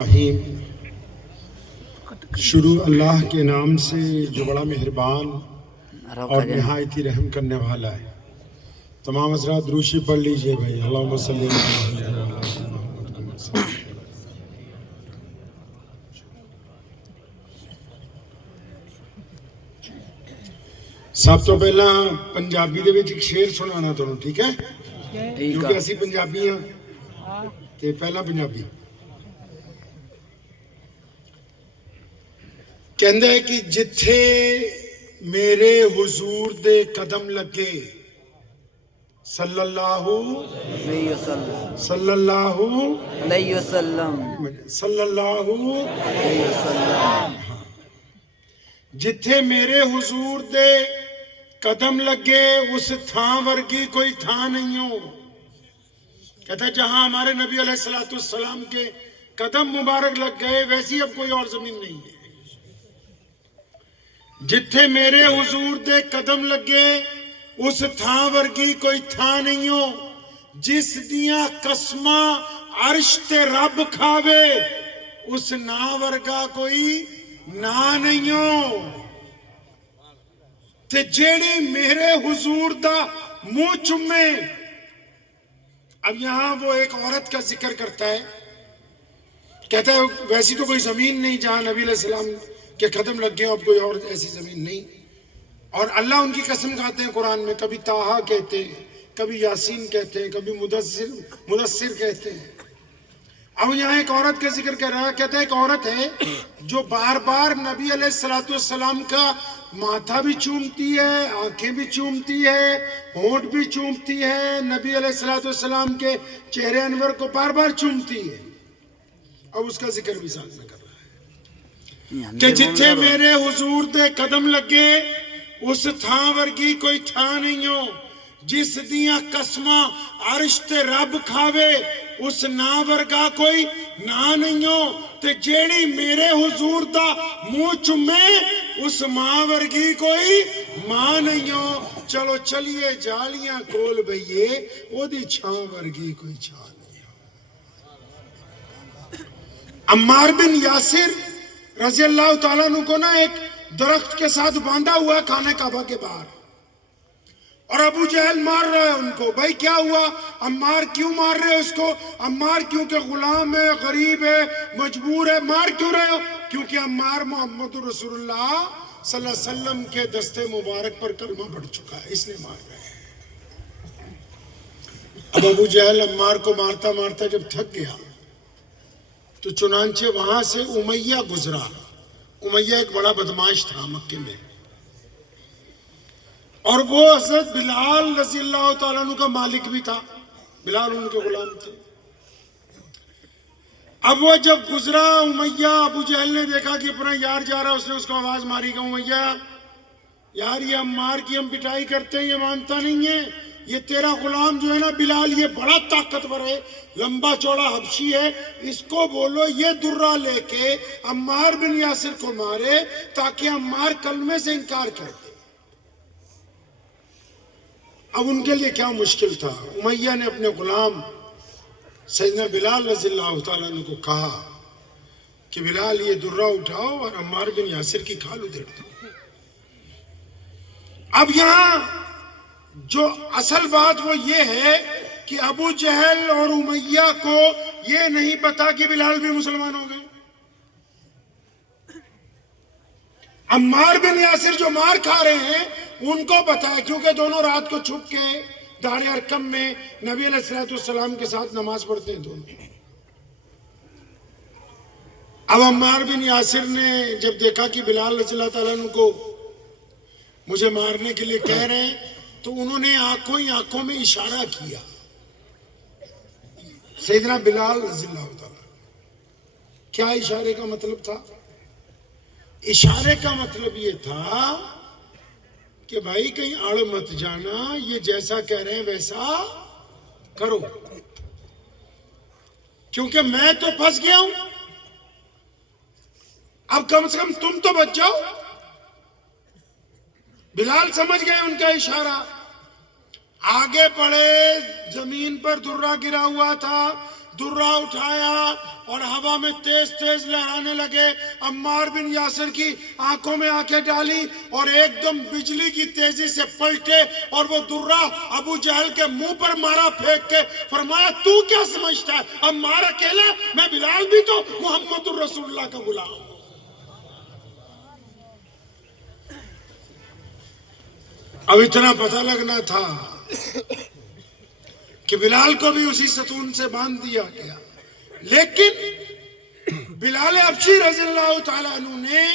رحیم شروع اللہ کے نام سے جو بڑا مہربان اور نہایت ہی رحم کرنے والا ہے۔ تمام حضرات دروشی پڑھ لیجئے بھائی، اللہم صلی اللہ علیہ وسلم۔ سب تو پہلا پنجابی دے وچ ایک شعر سنانا تانوں، ٹھیک ہے؟ کیونکہ اسی پنجابی ہاں تے پہلا پنجابی کہندا ہے کہ جتھے میرے حضور دے قدم لگے صلی اللہ علیہ وسلم صلی اللہ علیہ وسلم صلی اللہ علیہ وسلم جتھے میرے حضور دے قدم لگے اس تھاں ورگی کوئی تھاں نہیں ہو۔ کہتا ہے جہاں ہمارے نبی علیہ السلام کے قدم مبارک لگ گئے ویسی اب کوئی اور زمین نہیں ہے۔ جتھے میرے حضور دے قدم لگے اس تھاں ورگی کوئی تھاں نہیں ہو، جس دیاں قسماں عرش تے رب کھاوے اس نا ورگا کوئی نا نہیں ہو، تے جیڑی میرے حضور دا منہ چومے۔ اب یہاں وہ ایک عورت کا ذکر کرتا ہے، کہتا ہے ویسی تو کوئی زمین نہیں جہاں نبی علیہ السلام کے قدم لگ گئے، اب کوئی اور ایسی زمین نہیں۔ اور اللہ ان کی قسم کھاتے ہیں قرآن میں، کبھی طٰہٰ کہتے ہیں، کبھی یاسین کہتے ہیں، کبھی مدثر کہتے ہیں۔ اب یہاں ایک عورت کا ذکر کر رہا ہے، کہتا ہے ایک عورت ہے جو بار بار نبی علیہ السلام کا ماتھا بھی چومتی ہے، آنکھیں بھی چومتی ہے، ہونٹ بھی چومتی ہے، نبی علیہ السلام کے چہرے انور کو بار بار چومتی ہے۔ اب اس کا ذکر بھی ساتھ میں کر رہا ہے کہ جتھے میرے حضور دے قدم لگے اس تھاں ورگی کوئی تھاں نہیں ہو، جس دیاں قسماں عرش تے رب کھاوے اس نا ورگا کوئی نا نہیں ہو، تے جیڑی میرے حضور دا منہ چومے اس ماں ورگی کوئی ماں نہیں ہو۔ چلو چلیے جالیاں کول بھئیے او دی چھاں ورگی کوئی چھاں نہیں ہو۔ عمار بن یاسر رضی اللہ تعالیٰ عنہ کو نا ایک درخت کے ساتھ باندھا ہوا خانہ کعبہ کے باہر، اور ابو جہل مار رہا ہے ان کو۔ بھائی کیا ہوا؟ عمار کیوں مار رہے اس کو؟ عمار کیونکہ غلام ہے، غریب ہے، مجبور ہے۔ مار کیوں رہے ہو؟ کیونکہ عمار محمد رسول اللہ صلی اللہ علیہ وسلم کے دستے مبارک پر کلمہ پڑھ چکا ہے، اس نے مار رہے ہیں۔ اب ابو جہل عمار کو مارتا مارتا جب تھک گیا تو چنانچہ وہاں سے امیہ گزرا۔ امیہ ایک بڑا بدماش تھا مکے میں، اور وہ حضرت بلال رضی اللہ تعالیٰ عنہ کا مالک بھی تھا، بلال ان کے غلام تھے۔ اب وہ جب گزرا امیہ، ابو جہل نے دیکھا کہ اپنا یار جا رہا، اس نے اس کو آواز ماری کہ امیہ یار یہ عمار کی ہم پٹائی کرتے ہیں، یہ مانتا نہیں ہے، یہ تیرا غلام جو ہے نا بلال یہ بڑا طاقتور ہے، لمبا چوڑا حبشی ہے، اس کو بولو یہ درہ لے کے عمار بن یاسر کو مارے تاکہ عمار کلمے سے انکار کر دے۔ اب ان کے لیے کیا مشکل تھا، امیہ نے اپنے غلام سیدنا بلال رضی اللہ تعالیٰ عنہ کو کہا کہ بلال یہ درہ اٹھاؤ اور عمار بن یاسر کی کھال ادھیڑ دو۔ اب یہاں جو اصل بات وہ یہ ہے کہ ابو جہل اور امیہ کو یہ نہیں پتا کہ بلال بھی مسلمان ہو گئے۔ عمار بن یاسر جو مار کھا رہے ہیں ان کو پتا ہے، کیونکہ دونوں رات کو چھپ کے دار ارقم میں نبی علیہ السلام کے ساتھ نماز پڑھتے ہیں دونوں۔ اب عمار بن یاسر نے جب دیکھا کہ بلال رضی اللہ تعالیٰ عنہ کو مجھے مارنے کے لیے کہہ رہے ہیں تو انہوں نے آنکھوں میں اشارہ کیا۔ سیدنا بلال رضی اللہ تعالیٰ، کیا اشارے کا مطلب تھا؟ اشارے کا مطلب یہ تھا کہ بھائی کہیں اڑ مت جانا، یہ جیسا کہہ رہے ہیں ویسا کرو، کیونکہ میں تو پھنس گیا ہوں، اب کم سے کم تم تو بچ جاؤ۔ بلال سمجھ گئے ان کا اشارہ، آگے پڑے، زمین پر درہ گرا ہوا تھا، درہ اٹھایا اور ہوا میں تیز تیز لہرانے لگے. عمار بن یاسر کی آنکھوں میں آنکھیں ڈالی اور ایک دم بجلی کی تیزی سے پلٹے اور وہ درہ ابو جہل کے منہ پر مارا پھینک کے فرمایا تو کیا سمجھتا ہے عمار اکیلا؟ میں بلال بھی تو محمد الرسول اللہ کا غلام ہوں. اب اتنا پتہ لگنا تھا کہ بلال کو بھی اسی ستون سے باندھ دیا گیا. لیکن بلال حبشی رضی اللہ تعالیٰ عنہ نے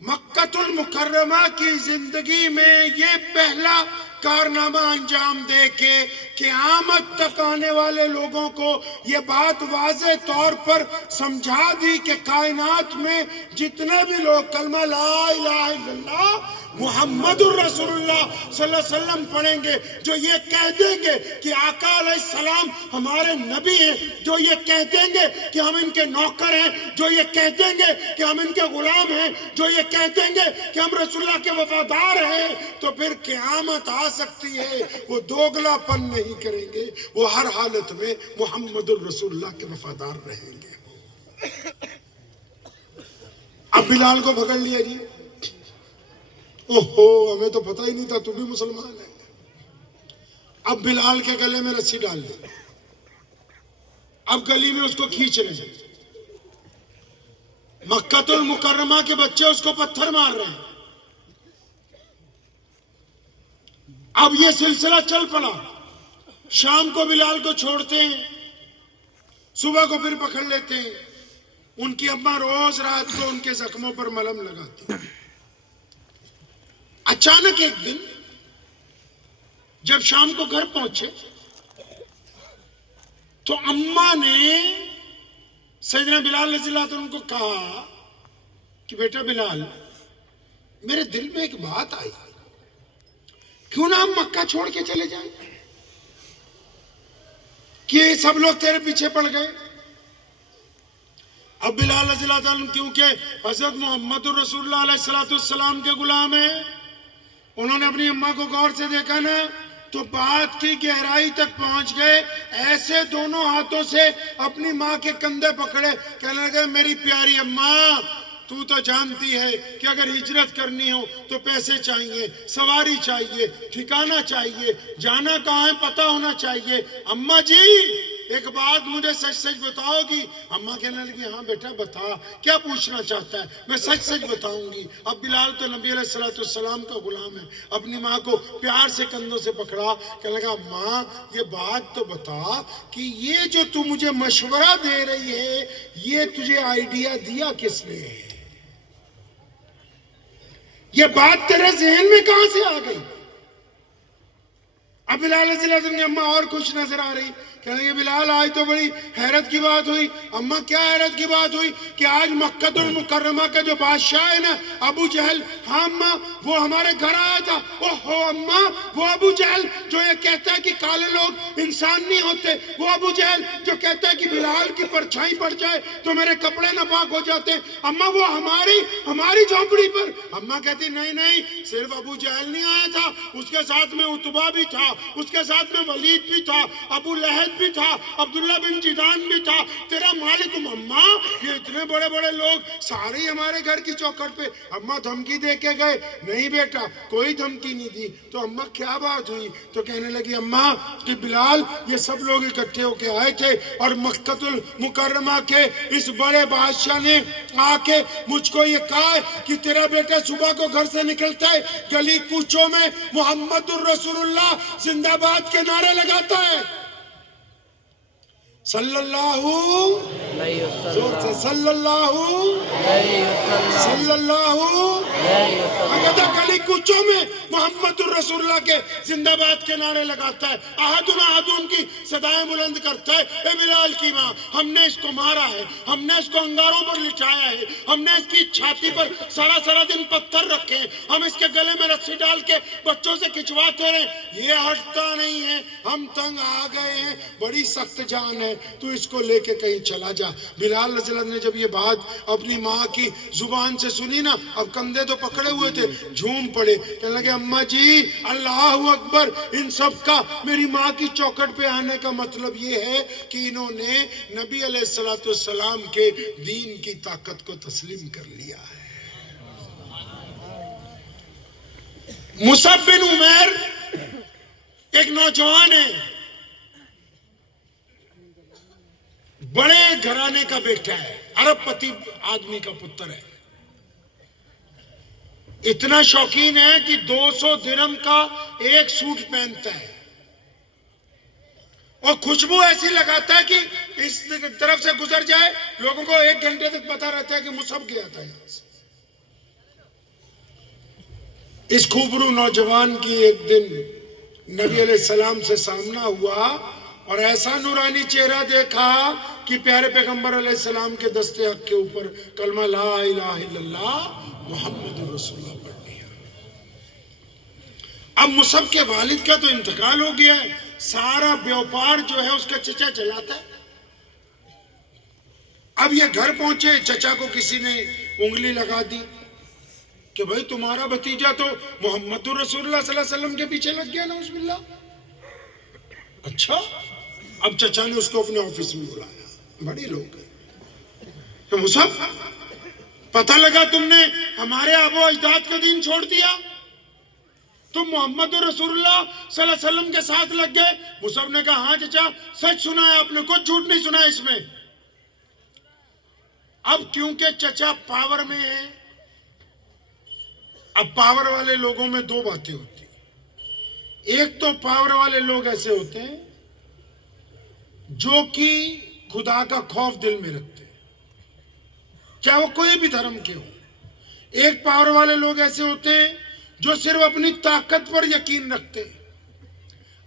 مکہ المکرمہ کی زندگی میں یہ پہلا کارنامہ انجام دے کے قیامت تک آنے والے لوگوں کو یہ بات واضح طور پر سمجھا دی کہ کائنات میں جتنے بھی لوگ کلمہ لا الہ الا اللہ محمد الرسول اللہ صلی اللہ علیہ وسلم پڑھیں گے، جو یہ کہہ دیں گے کہ آقا علیہ السلام ہمارے نبی ہیں، جو یہ کہہ دیں گے کہ ہم ان کے نوکر ہیں، جو یہ کہہ دیں گے کہ ہم ان کے غلام ہیں، جو یہ کہہ دیں گے کہ ہم رسول اللہ کے وفادار ہیں، تو پھر قیامت آ سکتی ہے. وہ دوگلا پن نہیں کریں گے، وہ ہر حالت میں محمد الرسول اللہ کے وفادار رہیں گے. اب بلال کو پکڑ لیا جی. اوہو ہمیں تو پتہ ہی نہیں تھا تو بھی مسلمان ہے. اب بلال کے گلے میں رسی ڈال دی. اب گلی میں اس کو کھینچ رہے ہیں. مکہ المکرمہ کے بچے اس کو پتھر مار رہے ہیں. اب یہ سلسلہ چل پڑا. شام کو بلال کو چھوڑتے ہیں، صبح کو پھر پکڑ لیتے ہیں. ان کی اماں روز رات کو ان کے زخموں پر ملہم لگاتی. اچانک ایک دن جب شام کو گھر پہنچے تو اماں نے سیدنا بلال رضی اللہ عنہ کو کہا کہ بیٹا بلال، میرے دل میں ایک بات آئی، کیوں نہ ہم مکہ چھوڑ کے چلے جائیں؟ کہ سب لوگ تیرے پیچھے پڑ گئے. اب بلال رضی اللہ عنہ کیونکہ حضرت محمد الرسول اللہ علیہ السلام کے غلام ہیں، انہوں نے اپنی اماں کو غور سے دیکھا نا تو بات کی گہرائی تک پہنچ گئے. ایسے دونوں ہاتھوں سے اپنی ماں کے کندھے پکڑے، کہنے لگے میری پیاری اماں، تو تو جانتی ہے کہ اگر ہجرت کرنی ہو تو پیسے چاہیے، سواری چاہیے، ٹھکانہ چاہیے، جانا کہاں ہے پتہ ہونا چاہیے. اماں جی ایک بات مجھے سچ سچ بتاؤ گی؟ اماں کہنے لگی ہاں بیٹا بتا، کیا پوچھنا چاہتا ہے؟ میں سچ سچ بتاؤں گی. اب بلال تو نبی علیہ السلام کا غلام ہے، اپنی ماں کو پیار سے کندھوں سے پکڑا، کہنے لگا ماں یہ بات تو بتا کہ یہ جو تو مجھے مشورہ دے رہی ہے یہ تجھے آئیڈیا دیا کس نے؟ یہ بات تیرے ذہن میں کہاں سے آ گئی؟ اب بلال رضی اللہ عنہ کی اماں اور خوش نظر آ رہی، کہنے لگے بلال آج تو بڑی حیرت کی بات ہوئی. اماں کیا حیرت کی بات ہوئی؟ کہ آج مکہ المکرمہ کا جو بادشاہ ہے نا ابو جہل، ہاں اماں وہ ہمارے گھر آیا تھا. اوہو اماں وہ ابو جہل جو یہ کہتا ہے کہ کالے لوگ انسان نہیں ہوتے، وہ ابو جہل جو کہتا ہے کہ بلال کی پرچھائی پڑ جائے تو میرے کپڑے ناپاک ہو جاتے ہیں. اماں وہ ہماری جھونپڑی پر. اماں کہتی نہیں نہیں، صرف ابو جہل نہیں آیا تھا، اس کے ساتھ میں عتبہ بھی تھا، اس کے ساتھ میں ولید بھی تھا، ابو لہب بھی تھا، عبداللہ بن جدان بھی تھا، تیرا مالک. اماں یہ اتنے بڑے بڑے لوگ سارے ہمارے گھر کی چوکھٹ پہ. اماں دھمکی دے کے گئے؟ نہیں بیٹا کوئی دھمکی نہیں دی. تو اماں کیا بات ہوئی؟ تو کہنے لگی اماں کہ بلال یہ سب لوگ اکٹھے ہو کے آئے تھے اور مکہ المکرمہ کے اس بڑے بادشاہ نے آ کے مجھ کو یہ کہا کہ تیرا بیٹا صبح کو گھر سے نکلتا ہے، گلی کوچوں میں محمد الرسول اللہ زندہ باد کے نعرے لگاتا ہے، صلی اللہ علیہ وسلم، صلی اللہ علیہ وسلم، صلی اللہ علیہ وسلم. گلی کوچوں میں محمد الرسول اللہ کے زندہ باد کے نعرے لگاتا ہے، احدنا احدن کی صدائیں بلند کرتا ہے. اے بلال کی ماں، ہم نے اس کو مارا ہے، ہم نے اس کو انگاروں پر لٹایا ہے، ہم نے اس کی چھاتی پر سارا دن پتھر رکھے ہیں، ہم اس کے گلے میں رسی ڈال کے بچوں سے کھچواتے رہے، یہ ہٹتا نہیں ہے، ہم تنگ آ گئے ہیں، بڑی سخت جان ہے، تو اس کو لے کے کہیں چلا جا. بلال بلال رضی اللہ عنہ نے جب یہ بات اپنی ماں کی زبان سے سنی نا، اب کندھے تو پکڑے ہوئے تھے، جھوم پڑے، کہنے لگے اماں جی اللہ اکبر، ان سب کا میری ماں کی چوکھٹ پہ آنے کا مطلب یہ ہے کہ انہوں نے نبی علیہ السلام کے دین کی طاقت کو تسلیم کر لیا ہے۔ مصعب بن عمیر ایک نوجوان ہے، بڑے گھرانے کا بیٹا ہے، عرب پتی آدمی کا پتر ہے، اتنا شوقین ہے کہ 200 درہم کا ایک سوٹ پہنتا ہے، اور خوشبو ایسی لگاتا ہے کہ اس طرف سے گزر جائے لوگوں کو 1 گھنٹے تک پتا رہتا ہے کہ مصعب گیا تھا یہاں سے۔ اس خوبرو نوجوان کی ایک دن نبی علیہ السلام سے سامنا ہوا اور ایسا نورانی چہرہ دیکھا کہ پیارے پیغمبر علیہ السلام کے دستے حق کے اوپر کلمہ لا الہ الا اللہ محمد رسول اللہ پڑھ لیا۔ اب مصعب کے والد کا تو انتقال ہو گیا ہے، سارا بیوپار جو ہے اس کا چچا چلاتا ہے۔ اب یہ گھر پہنچے، چچا کو کسی نے انگلی لگا دی کہ بھائی تمہارا بھتیجا تو محمد رسول اللہ صلی اللہ علیہ وسلم کے پیچھے لگ گیا، نعوذ باللہ۔ اچھا، اب چچا نے اس کو اپنے آفس میں بلایا، بڑے لوگ ہیں، کہ مصعب پتہ لگا تم نے ہمارے آبا و اجداد کا دین چھوڑ دیا، تم محمد رسول اللہ صلی اللہ علیہ وسلم کے ساتھ لگ گئے۔ مصعب نے کہا ہاں چچا، سچ سنا ہے آپ نے، کچھ جھوٹ نہیں سنا اس میں۔ اب کیونکہ چچا پاور میں ہے، اب پاور والے لوگوں میں 2 باتیں ہوتی ہیں۔ ایک تو پاور والے لوگ ایسے ہوتے ہیں جو کہ خدا کا خوف دل میں رکھتے ہیں، چاہے وہ کوئی بھی دھرم کے ہو۔ ایک پاور والے لوگ ایسے ہوتے ہیں جو صرف اپنی طاقت پر یقین رکھتے ہیں۔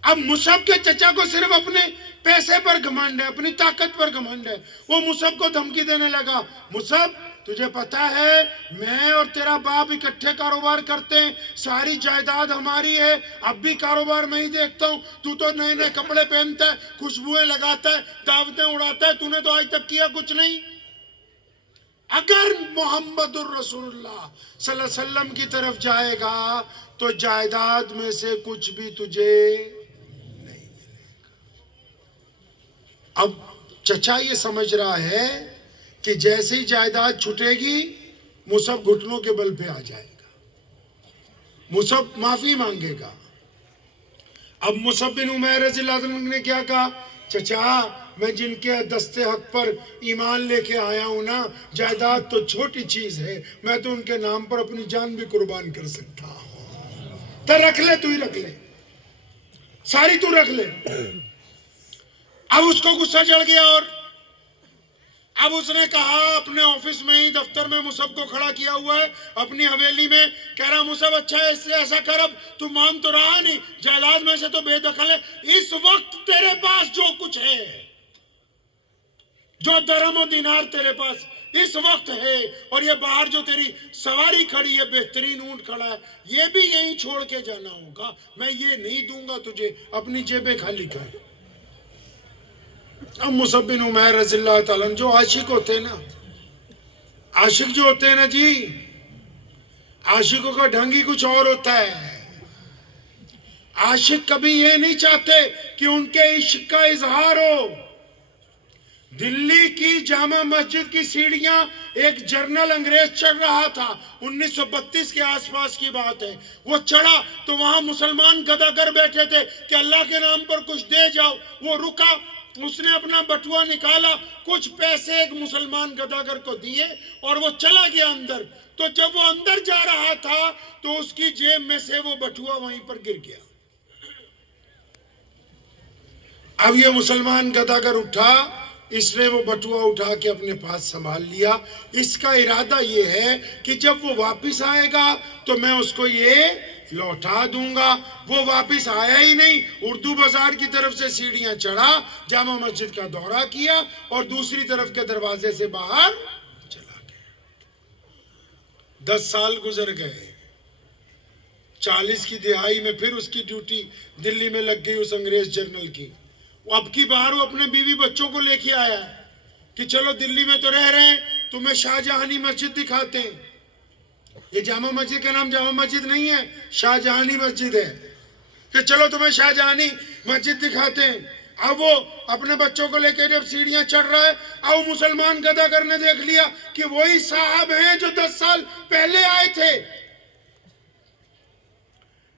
اب مصعب کے چچا کو صرف اپنے پیسے پر گھمنڈ ہے، اپنی طاقت پر گھمنڈ ہے۔ وہ مصعب کو دھمکی دینے لگا، مصعب تجھے پتا ہے میں اور تیرا باپ اکٹھے کاروبار کرتے ہیں، ساری جائیداد ہماری ہے، اب بھی کاروبار میں ہی دیکھتا ہوں، تو تو نئے نئے کپڑے پہنتا ہے، خوشبوئیں لگاتا ہے، دعوتیں اڑاتا ہے، تو نے تو آج تک کیا کچھ نہیں۔ اگر محمد الرسول اللہ صلی اللہ علیہ وسلم کی طرف جائے گا تو جائیداد میں سے کچھ بھی تجھے نہیں ملے گا۔ اب چچا یہ سمجھ رہا ہے کہ جیسے ہی جائیداد چھٹے گی مصعب گھٹنوں کے بل پہ آ جائے گا، مصعب معافی مانگے گا۔ اب مصعب بن عمیر رضی اللہ عنہ نے کیا کہا، چچا میں جن کے دستے حق پر ایمان لے کے آیا ہوں نا، جائیداد تو چھوٹی چیز ہے، میں تو ان کے نام پر اپنی جان بھی قربان کر سکتا ہوں، تو رکھ لے، تو ہی رکھ لے، ساری تو رکھ لے۔ اب اس کو غصہ چڑھ گیا، اور اب اس نے کہا اپنے آفس میں ہی دفتر میں مصعب کو کھڑا کیا ہوا ہے اپنی حویلی میں، کہہ رہا مصعب اچھا ہے، اس سے ایسا کر، اب تو مان تو رہا نہیں، جائیداد میں سے تو بے دخل ہے، اس وقت تیرے پاس جو کچھ ہے، جو درہم و دینار تیرے پاس اس وقت ہے، اور یہ باہر جو تیری سواری کھڑی ہے، بہترین اونٹ کھڑا ہے، یہ بھی یہیں چھوڑ کے جانا ہوگا، میں یہ نہیں دوں گا تجھے، اپنی جیبیں خالی کر۔ اب مصعب بن عمیر رضی اللہ تعالیٰ جو عاشق ہوتے ہیں نا، عاشق جو ہوتے ہیں نا جی، عاشقوں کا ڈھنگ ہی کچھ اور ہوتا ہے۔ عاشق کبھی یہ نہیں چاہتے کہ ان کے عشق کا اظہار ہو۔ دلی کی جامع مسجد کی سیڑھیاں ایک جرنل انگریز چڑھ رہا تھا، 1932 کے آس پاس کی بات ہے، وہ چڑھا تو وہاں مسلمان گداگر بیٹھے تھے کہ اللہ کے نام پر کچھ دے جاؤ، وہ رکا، اس نے اپنا بٹوا نکالا، کچھ پیسے ایک مسلمان گداگر کو دیے اور وہ چلا گیا اندر، تو جب وہ اندر جا رہا تھا تو اس کی جیب میں سے وہ بٹوا وہیں پر گر گیا۔ اب یہ مسلمان گداگر اٹھا، اس نے وہ بٹوا اٹھا کے اپنے پاس سنبھال لیا، اس کا ارادہ یہ ہے کہ جب وہ واپس آئے گا تو میں اس کو یہ لوٹا دوں گا۔ وہ واپس آیا ہی نہیں، اردو بازار کی طرف سے سیڑھیاں چڑھا، جامع مسجد کا دورہ کیا اور دوسری طرف کے دروازے سے باہر چلا گیا۔ 10 سال گزر گئے، 40 کی دہائی میں پھر اس کی ڈیوٹی دلی میں لگ گئی اس انگریز جرنل کی۔ اب کی بار وہ اپنے بیوی بچوں کو لے کے آیا ہے کہ چلو دلی میں تو رہ رہے ہیں، تمہیں شاہجہانی مسجد دکھاتے ہیں. یہ جامع مسجد کا نام جامع مسجد نہیں ہے، شاہجہانی مسجد ہے. کہ چلو تمہیں شاہجہانی مسجد دکھاتے ہیں. اب وہ اپنے بچوں کو لے کے جب سیڑھیاں چڑھ رہا ہے، اب مسلمان گداگر نے دیکھ لیا کہ وہی صاحب ہیں جو 10 سال پہلے آئے تھے.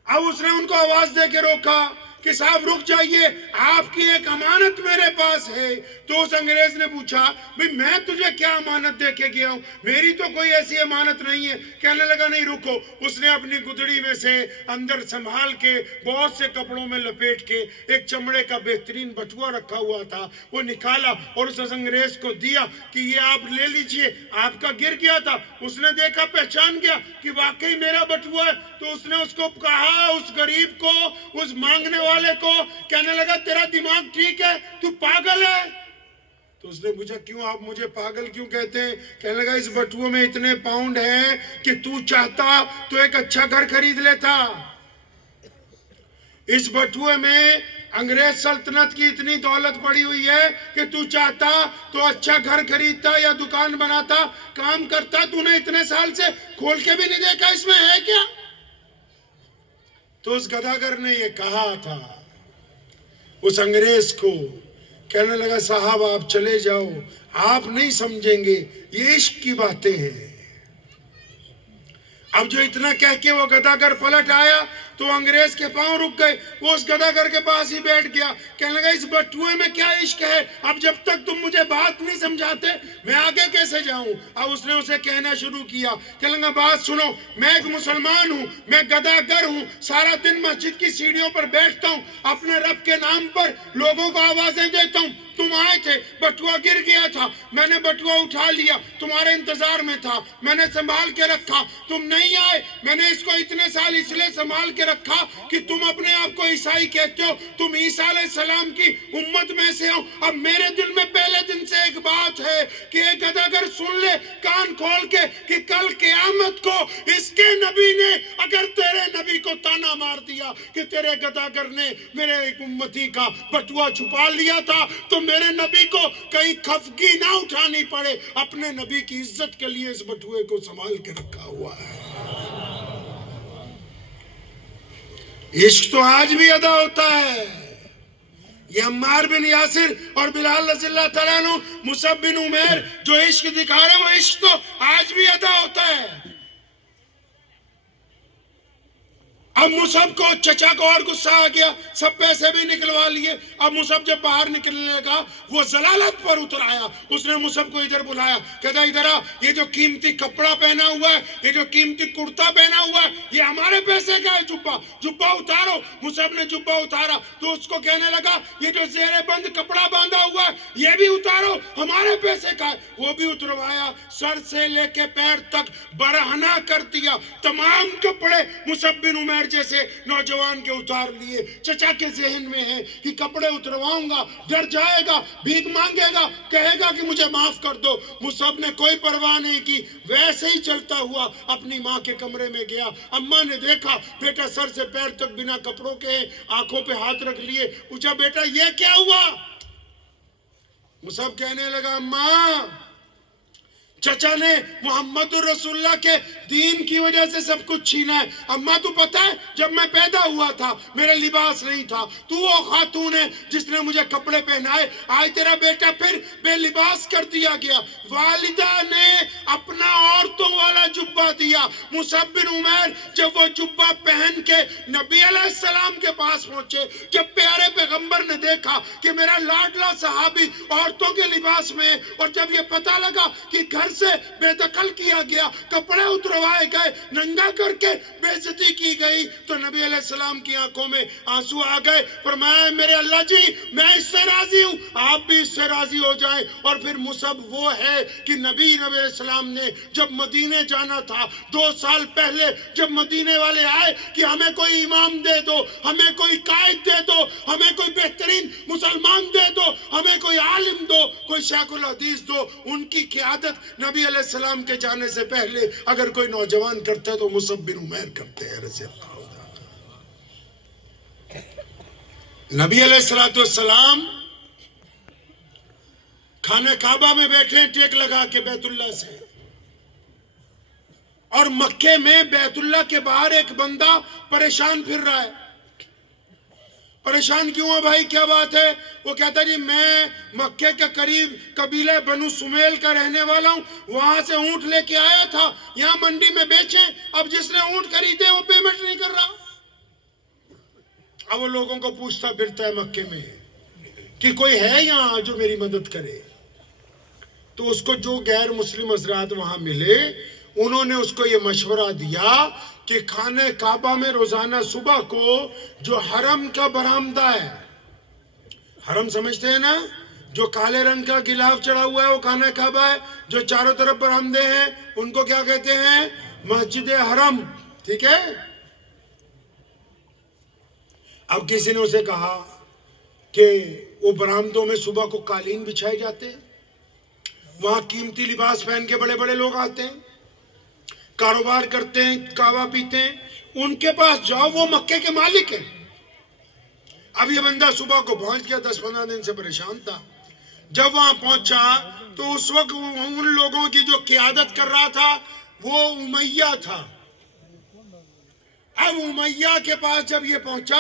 اب اس نے ان کو آواز دے کے روکا کہ صاحب رک جائیے، آپ کی ایک امانت میرے پاس ہے. تو اس انگریز نے پوچھا بھئی میں تجھے کیا امانت دے کے گیا ہوں، میری تو کوئی ایسی امانت نہیں ہے. کہنے لگا نہیں رکو. اس نے اپنی گدڑی میں سے اندر سنبھال کے بہت سے کپڑوں میں لپیٹ کے ایک چمڑے کا بہترین بٹوا رکھا ہوا تھا، وہ نکالا اور اس انگریز کو دیا کہ یہ آپ لے لیجئے، آپ کا گر گیا تھا. اس نے دیکھا، پہچان گیا کہ واقعی میرا بٹوا ہے. تو اس نے اس کو کہا، اس غریب کو، اس مانگنے والے کو، کہنے لگا تیرا دماغ ٹھیک ہے، تو پاگل ہے؟ تو اس نے پوچھا کیوں، آپ مجھے پاگل کیوں کہتے ہیں؟ کہنے لگا اس بٹوے میں اتنے پاؤنڈ ہیں کہ تو چاہتا تو ایک اچھا گھر خرید لیتا. اس بٹوے میں انگریز سلطنت کی اتنی دولت پڑی ہوئی ہے کہ تو چاہتا تو اچھا گھر خریدتا یا دکان بناتا، کام کرتا. تو نے اتنے سال سے کھول کے بھی نہیں دیکھا اس میں ہے کیا؟ تو اس گداگر نے یہ کہا تھا اس انگریز کو. کہنے لگا صاحب آپ چلے جاؤ، آپ نہیں سمجھیں گے، یہ عشق کی باتیں ہیں. اب جو اتنا کہہ کے وہ گداگر پلٹ آیا تو انگریز کے پاؤں رک گئے. وہ اس گداگر کے پاس ہی بیٹھ گیا. کہنے لگا اس بٹوے میں کیا عشق ہے؟ اب جب تک تم مجھے بات نہیں سمجھاتے میں آگے کیسے جاؤں؟ اب اس نے اسے کہنا شروع کیا. کہنے لگا بات سنو، میں ایک مسلمان ہوں، میں گداگر ہوں، سارا دن مسجد کی سیڑھیوں پر بیٹھتا ہوں، اپنے رب کے نام پر لوگوں کو آوازیں دیتا ہوں. تم آئے تھے، بٹوا گر گیا تھا، میں نے بٹوا اٹھا لیا، تمہارے انتظار میں تھا، میں نے سنبھال کے رکھا. تم نہیں آئے، میں نے اس کو اتنے سال اس لیے سنبھال کے رکھا کہ تم اپنے آپ کو عیسائی کہتے ہو، تم عیسیٰ علیہ السلام کی امت میں سے ہو. اب میرے دل میں پہلے دن سے ایک بات ہے کہ ایک گداگر سن لے کان کھول کے کہ کل قیامت کو اس کے نبی نے اگر تیرے نبی کو تانا مار دیا کہ تیرے گداگر نے میرے ایک امتی کا بٹوا چھپا لیا تھا، تو میرے نبی کو کہیں خفگی نہ اٹھانی پڑے. اپنے نبی کی عزت کے لیے اس بٹوے کو سنبھال کے رکھا ہوا ہے. عشق تو آج بھی ادا ہوتا ہے. یہ عمار بن یاسر اور بلال رضی اللہ تعالیٰ عنہ، مصعب بن عمیر جو عشق دکھا رہے ہیں وہ عشق تو آج بھی ادا ہوتا ہے. اب مصعب کو چچا کو اور غصہ آ گیا، سب پیسے بھی نکلوا لیے. اب مصعب جب باہر نکلنے لگا وہ ضلالت پر اتر آیا. اس نے مصعب کو ادھر بلایا، کہتا ادھر آ، یہ جو قیمتی کپڑا پہنا ہوا ہے، یہ جو قیمتی کرتا پہنا ہوا ہے، یہ ہمارے پیسے کا ہے. جبہ اتارو. مصعب نے جبہ اتارا تو اس کو کہنے لگا یہ جو زیر بند کپڑا باندھا ہوا ہے یہ بھی اتارو، ہمارے پیسے کا ہے. وہ بھی اتروایا، سر سے لے کے پیر تک برہنہ کر دیا. تمام کپڑے مصعب بن عمیر جیسے نوجوان کے اتار لیے. چچا کے ذہن میں ہے کہ کپڑے اترواؤں گا، ڈر جائے گا، بھیک مانگے گا، کہے گا کہ مجھے معاف کر دو. مصعب نے کوئی پرواہ نہیں کی، ویسے ہی چلتا ہوا اپنی ماں کے کمرے میں گیا. اماں نے دیکھا بیٹا سر سے پیر تک بنا کپڑوں کے، آنکھوں پہ ہاتھ رکھ لیے. پوچھا بیٹا یہ کیا ہوا؟ مصعب کہنے لگا اماں، چچا نے محمد رسول اللہ کے دین کی وجہ سے سب کچھ چھینا ہے. اماں تو پتہ ہے جب میں پیدا ہوا تھا میرے لباس نہیں تھا، تو وہ خاتون ہے جس نے مجھے کپڑے پہنائے، آج تیرا بیٹا پھر بے لباس کر دیا گیا. والدہ نے اپنا عورتوں والا جبہ دیا. مصعب بن عمیر جب وہ جبہ پہن کے نبی علیہ السلام کے پاس پہنچے، جب پیارے پیغمبر نے دیکھا کہ میرا لاڈلا صحابی عورتوں کے لباس میں، اور جب یہ پتہ لگا کہ گھر سے بے دخل کیا گیا، کپڑے اتروائے گئے، ننگا کر کے بے عزتی کی گئی، تو نبی علیہ السلام کی آنکھوں میں آنسو آ گئے. فرمایا میرے اللہ جی میں اس سے راضی ہوں، آپ بھی اس سے راضی ہو جائیں. اور پھر مصعب وہ ہے کہ نبی علیہ السلام نے جب مدینے جانا تھا 2 سال پہلے، جب مدینے والے آئے کہ ہمیں کوئی امام دے دو، ہمیں کوئی قائد دے دو، ہمیں کوئی بہترین مسلمان دے دو، ہمیں کوئی عالم دو، کوئی شیخ الحدیث دو، ان کی قیادت نبی علیہ السلام کے جانے سے پہلے اگر کوئی نوجوان کرتا ہے تو مصعب بن عمیر کرتے ہیں رضی اللہ عنہ. نبی علیہ السلام خانہ کعبہ میں بیٹھے ہیں ٹیک لگا کے بیت اللہ سے، اور مکے میں بیت اللہ کے باہر ایک بندہ پریشان پھر رہا ہے۔ پریشان کیوں ہے بھائی، کیا بات ہے؟ وہ کہتا ہے جی میں مکے کے قریب قبیلہ بنو سمیل کا رہنے والا ہوں، وہاں سے اونٹ لے کے آیا تھا، یہاں منڈی میں بیچیں، اب جس نے اونٹ خریدے وہ پیمنٹ نہیں کر رہا۔ اب وہ لوگوں کو پوچھتا پھرتا ہے مکے میں کہ کوئی ہے یہاں جو میری مدد کرے، تو اس کو جو غیر مسلم حضرات وہاں ملے انہوں نے اس کو یہ مشورہ دیا کہ خانہ کعبہ میں روزانہ صبح کو جو حرم کا برآمدہ ہے، حرم سمجھتے ہیں نا، جو کالے رنگ کا غلاف چڑھا ہوا ہے وہ خانہ کعبہ ہے، جو چاروں طرف برآمدے ہیں ان کو کیا کہتے ہیں؟ مسجد حرم، ٹھیک ہے؟ اب کسی نے اسے کہا کہ وہ برآمدوں میں صبح کو قالین بچھائے جاتے ہیں، وہاں قیمتی لباس پہن کے بڑے بڑے لوگ آتے ہیں، کاروبار کرتے ہیں، کعبہ پیتے ہیں، ان کے پاس جاؤ، وہ مکے کے مالک ہیں۔ اب یہ بندہ صبح کو پہنچ گیا، 10-15 دن سے پریشان تھا۔ جب وہاں پہنچا تو اس وقت ان لوگوں کی جو قیادت کر رہا تھا وہ امیہ تھا۔ اب امیہ کے پاس جب یہ پہنچا،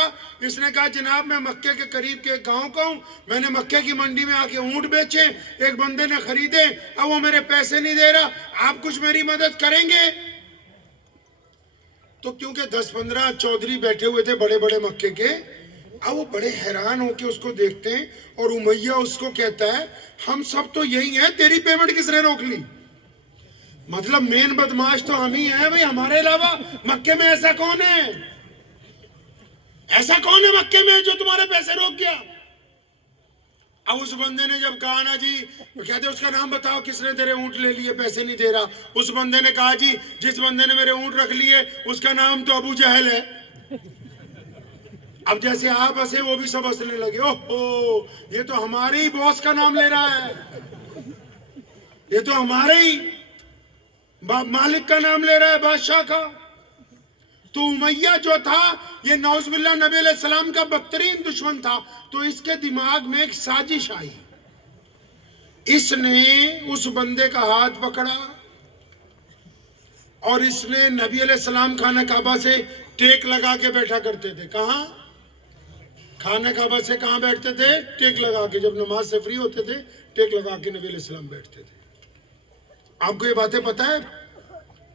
اس نے کہا جناب میں مکے کے قریب کے گاؤں کا ہوں، میں نے مکے کی منڈی میں آ کے اونٹ بیچے، ایک بندے نے خریدے، اب وہ میرے پیسے نہیں دے رہا، آپ کچھ میری مدد کریں گے؟ تو کیونکہ 10-15 چودھری بیٹھے ہوئے تھے بڑے بڑے مکے کے، اب وہ بڑے حیران ہو کے اس کو دیکھتے ہیں، اور امیہ اس کو کہتا ہے ہم سب تو یہی ہیں، تیری پیمنٹ کس نے روک لی؟ مطلب مین بدماش تو ہم ہی ہیں بھئی، ہمارے علاوہ مکے میں ایسا کون ہے؟ ایسا کون ہے مکے میں جو تمہارے پیسے روک گیا؟ اب اس بندے نے جب کہا نا جی، کہتے اس کا نام بتاؤ کس نے تیرے اونٹ لے لیے، پیسے نہیں دے رہا۔ اس بندے نے کہا جی جس بندے نے میرے اونٹ رکھ لیے اس کا نام تو ابو جہل ہے۔ اب جیسے آپ ہنسے وہ بھی سب ہنسنے لگے، اوہو یہ تو ہمارے ہی باس کا نام لے رہا ہے، یہ تو ہمارے ہی مالک کا نام لے رہا ہے، بادشاہ کا۔ تو امیہ جو تھا یہ نعوذ باللہ نبی علیہ السلام کا بدترین دشمن تھا، تو اس کے دماغ میں ایک سازش آئی، اس نے اس بندے کا ہاتھ پکڑا اور اس نے نبی علیہ السلام خانہ کعبہ سے ٹیک لگا کے بیٹھا کرتے تھے۔ کہاں؟ خانہ کعبہ سے کہاں بیٹھتے تھے؟ ٹیک لگا کے، جب نماز سے فری ہوتے تھے ٹیک لگا کے نبی علیہ السلام بیٹھتے تھے۔ آپ کو یہ باتیں پتہ ہے؟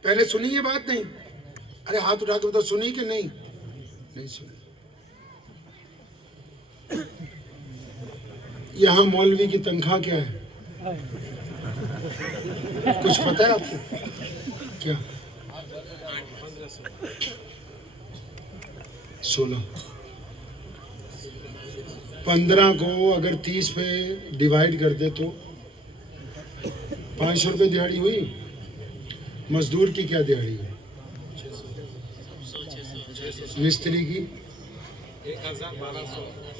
پہلے سنی یہ بات نہیں؟ ارے ہاتھ اٹھا کے بتاؤ، سنی کہ نہیں؟ نہیں سنی۔ یہاں مولوی کی تنخواہ کیا ہے؟ کچھ پتہ ہے آپ کو؟ کیا؟ 16۔ 15 کو اگر 30 پہ ڈیوائیڈ کر دے تو 500 روپے دیہاڑی ہوئی۔ مزدور کی کیا دیہاڑی ہے؟ مستری کی؟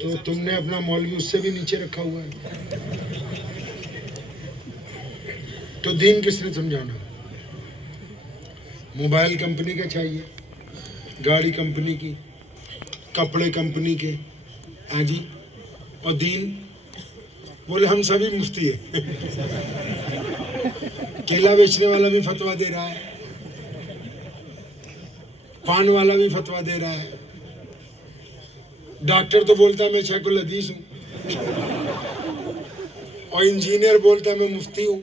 تو تم نے اپنا مولوی اس سے بھی نیچے رکھا ہوا ہے۔ تو دین کس نے سمجھانا؟ موبائل کمپنی کا چاہیے، گاڑی کمپنی کی، کپڑے کمپنی کے، ہاں جی، اور دین بولے ہم سبھی مفتی ہیں۔ کیلا بیچنے والا بھی فتویٰ دے رہا ہے، پان والا بھی فتویٰ دے رہا ہے، ڈاکٹر تو بولتا ہے میں شیخ الحدیث ہوں، اور انجینئر بولتا ہے میں مفتی ہوں،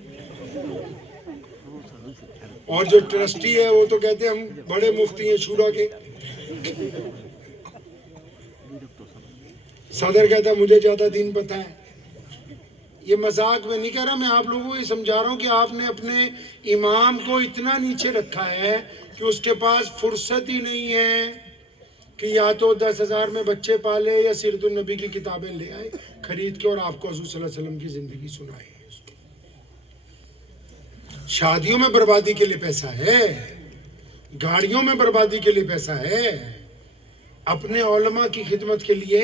اور جو ٹرسٹی ہے وہ تو کہتے ہیں ہم بڑے مفتی ہیں شورا کے، صدر کہتا ہے مجھے زیادہ دین پتہ ہے۔ یہ مذاق میں نہیں کہہ رہا، میں آپ لوگوں کو یہ سمجھا رہا ہوں کہ آپ نے اپنے امام کو اتنا نیچے رکھا ہے کہ اس کے پاس فرصت ہی نہیں ہے کہ یا تو 10,000 میں بچے پالے یا سیرت النبی کی کتابیں لے آئے خرید کے اور آپ کو حضور صلی اللہ علیہ وسلم کی زندگی سنائے۔ شادیوں میں بربادی کے لیے پیسہ ہے، گاڑیوں میں بربادی کے لیے پیسہ ہے، اپنے علماء کی خدمت کے لیے۔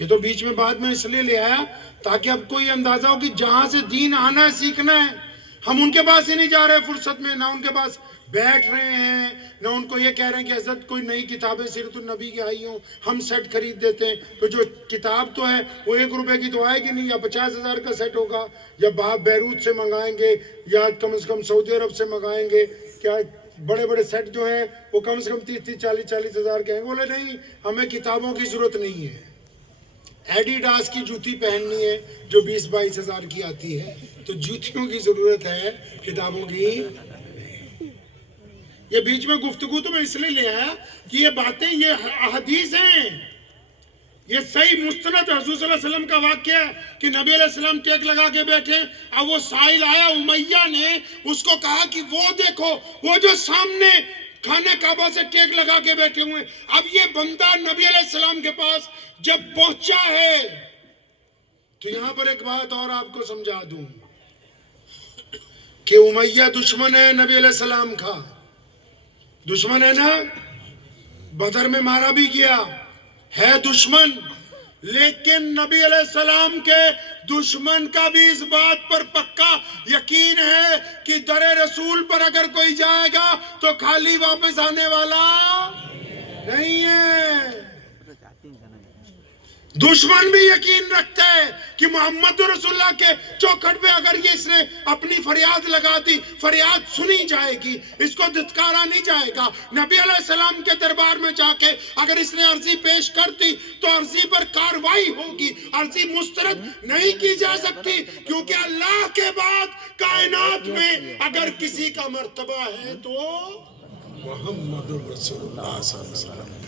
یہ تو بیچ میں بعد میں اس لیے لے آیا تاکہ اب کو یہ اندازہ ہو کہ جہاں سے دین آنا ہے سیکھنا ہے، ہم ان کے پاس ہی نہیں جا رہے فرصت میں، نہ ان کے پاس بیٹھ رہے ہیں نہ ان کو یہ کہہ رہے ہیں کہ حضرت کوئی نئی کتابیں سیرت النبی کی آئی ہوں ہم سیٹ خرید دیتے ہیں. تو جو کتاب تو ہے وہ 1 روپے کی تو آئے گی نہیں, یا 50,000 کا سیٹ ہوگا, یا بیروت سے منگائیں گے یا کم سے کم سعودی عرب سے منگائیں گے. کیا بڑے بڑے سیٹ جو ہیں وہ کم سے کم 30-40 ہزار کے ہیں. بولے نہیں, ہمیں کتابوں کی ضرورت نہیں ہے, ایڈیڈاس کی جوتی پہننی ہے جو 20-22 ہزار کی آتی ہے, تو جوتیوں کی ضرورت ہے, کتابوں کی. یہ بیچ میں گفتگو تو میں اس لیے لے آیا کہ یہ باتیں یہ احادیث ہیں, یہ صحیح مستند حضور صلی اللہ علیہ وسلم کا واقعہ ہے کہ نبی علیہ السلام ٹیک لگا کے بیٹھے. اب وہ سائل آیا امیہ نے اس کو کہا کہ وہ دیکھو وہ جو سامنے خانہ کعبہ سے ٹیک لگا کے بیٹھے ہوئے. اب یہ بندہ نبی علیہ السلام کے پاس جب پہنچا ہے تو یہاں پر ایک بات اور آپ کو سمجھا دوں کہ امیہ دشمن ہے نبی علیہ السلام کا, دشمن ہے نا, بدر میں مارا بھی گیا ہے دشمن, لیکن نبی علیہ السلام کے دشمن کا بھی اس بات پر پکا یقین ہے کہ در رسول پر اگر کوئی جائے گا تو خالی واپس آنے والا نہیں ہے. دشمن بھی یقین رکھتا ہے کہ محمد رسول اللہ کے چوکھٹ پہ اگر یہ اس نے اپنی فریاد لگا دی, فریاد سنی جائے گی, اس کو دھتکارا نہیں جائے گا. نبی علیہ السلام کے دربار میں جا کے اگر اس نے عرضی پیش کر دی تو عرضی پر کاروائی ہوگی, عرضی مسترد نہیں کی جا سکتی, کیونکہ اللہ کے بعد کائنات میں اگر کسی کا مرتبہ ہے تو محمد رسول اللہ صلی اللہ علیہ وسلم.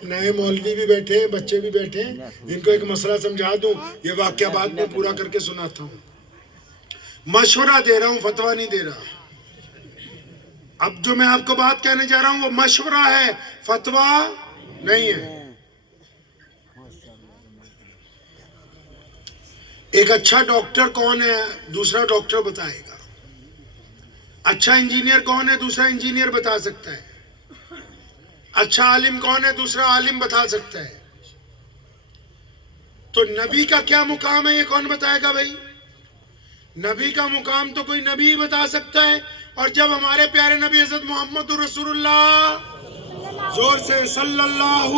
نئے مولوی بھی بیٹھے ہیں, بچے بھی بیٹھے ہیں, ان کو ایک مسئلہ سمجھا دوں, یہ واقعہ بعد میں پورا کر کے سناتا ہوں. مشورہ دے رہا ہوں, فتویٰ نہیں دے رہا. اب جو میں آپ کو بات کہنے جا رہا ہوں وہ مشورہ ہے, فتویٰ نہیں ہے. ایک اچھا ڈاکٹر کون ہے دوسرا ڈاکٹر بتائے گا, اچھا انجینئر کون ہے دوسرا انجینئر بتا سکتا ہے, اچھا عالم کون ہے دوسرا عالم بتا سکتا ہے. تو نبی کا کیا مقام ہے یہ کون بتائے گا بھائی؟ نبی کا مقام تو کوئی نبی ہی بتا سکتا ہے. اور جب ہمارے پیارے نبی حضرت محمد رسول اللہ, زور سے صلی اللہ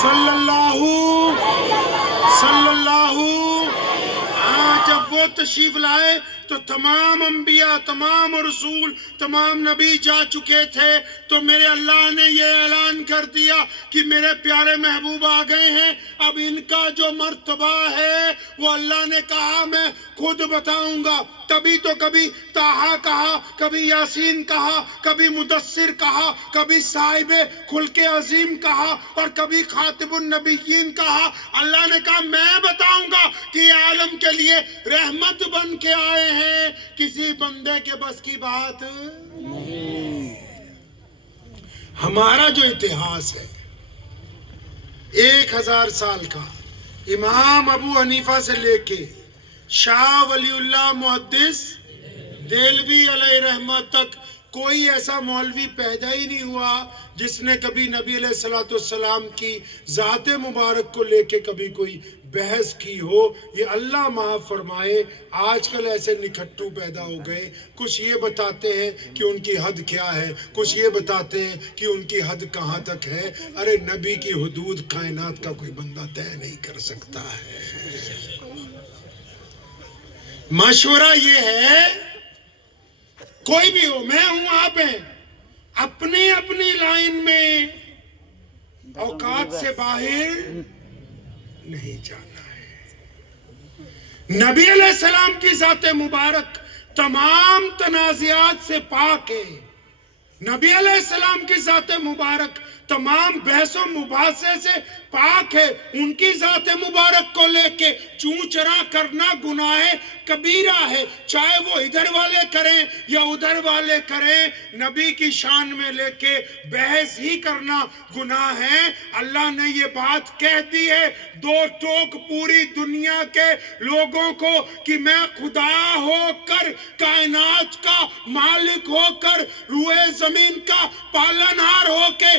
صلی اللہ صلی اللہ, جب وہ تشریف لائے تو تمام انبیاء, تمام رسول, تمام نبی جا چکے تھے. تو میرے اللہ نے یہ اعلان کر دیا کہ میرے پیارے محبوب آ گئے ہیں, اب ان کا جو مرتبہ ہے وہ اللہ نے کہا میں خود بتاؤں گا. تبھی تو کبھی طٰہٰ کہا, کبھی یاسین کہا, کبھی مدثر کہا, کبھی صاحب خلق عظیم کہا, اور کبھی خاتم النبیین کہا. اللہ نے کہا میں بتاؤں گا کہ یہ عالم کے لیے رحمت بن کے آئے ہیں, کسی بندے کے بس کی بات نہیں. ہمارا جو اتہاس ہے 1000 سال کا, امام ابو حنیفہ سے لے کے شاہ ولی اللہ محدث دہلوی علیہ رحمت تک کوئی ایسا مولوی پیدا ہی نہیں ہوا جس نے کبھی نبی علیہ السلام کی ذات مبارک کو لے کے کبھی کوئی بحث کی ہو. یہ اللہ معاف فرمائے آج کل ایسے نکھٹو پیدا ہو گئے, کچھ یہ بتاتے ہیں کہ ان کی حد کیا ہے, کچھ یہ بتاتے ہیں کہ ان کی حد کہاں تک ہے. ارے نبی کی حدود کائنات کا کوئی بندہ طے نہیں کر سکتا ہے. مشورہ یہ ہے کوئی بھی ہو, میں ہوں آپ ہیں, اپنی اپنی لائن میں اوقات سے باہر نہیں جانا ہے. نبی علیہ السلام کی ذات مبارک تمام تنازعات سے پاک ہے. نبی علیہ السلام کی ذات مبارک تمام بحث و مباحثے سے پاک ہے. ان کی ذات مبارک کو لے کے چوں چرا کرنا گناہ کبیرہ ہے, چاہے وہ ادھر والے کریں یا ادھر والے کریں. نبی کی شان میں لے کے بحث ہی کرنا گناہ ہے. اللہ نے یہ بات کہہ دی ہے دو ٹوک پوری دنیا کے لوگوں کو کہ میں خدا ہو کر, کائنات کا مالک ہو کر, روئے زمین کا پالنہار ہو کے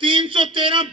313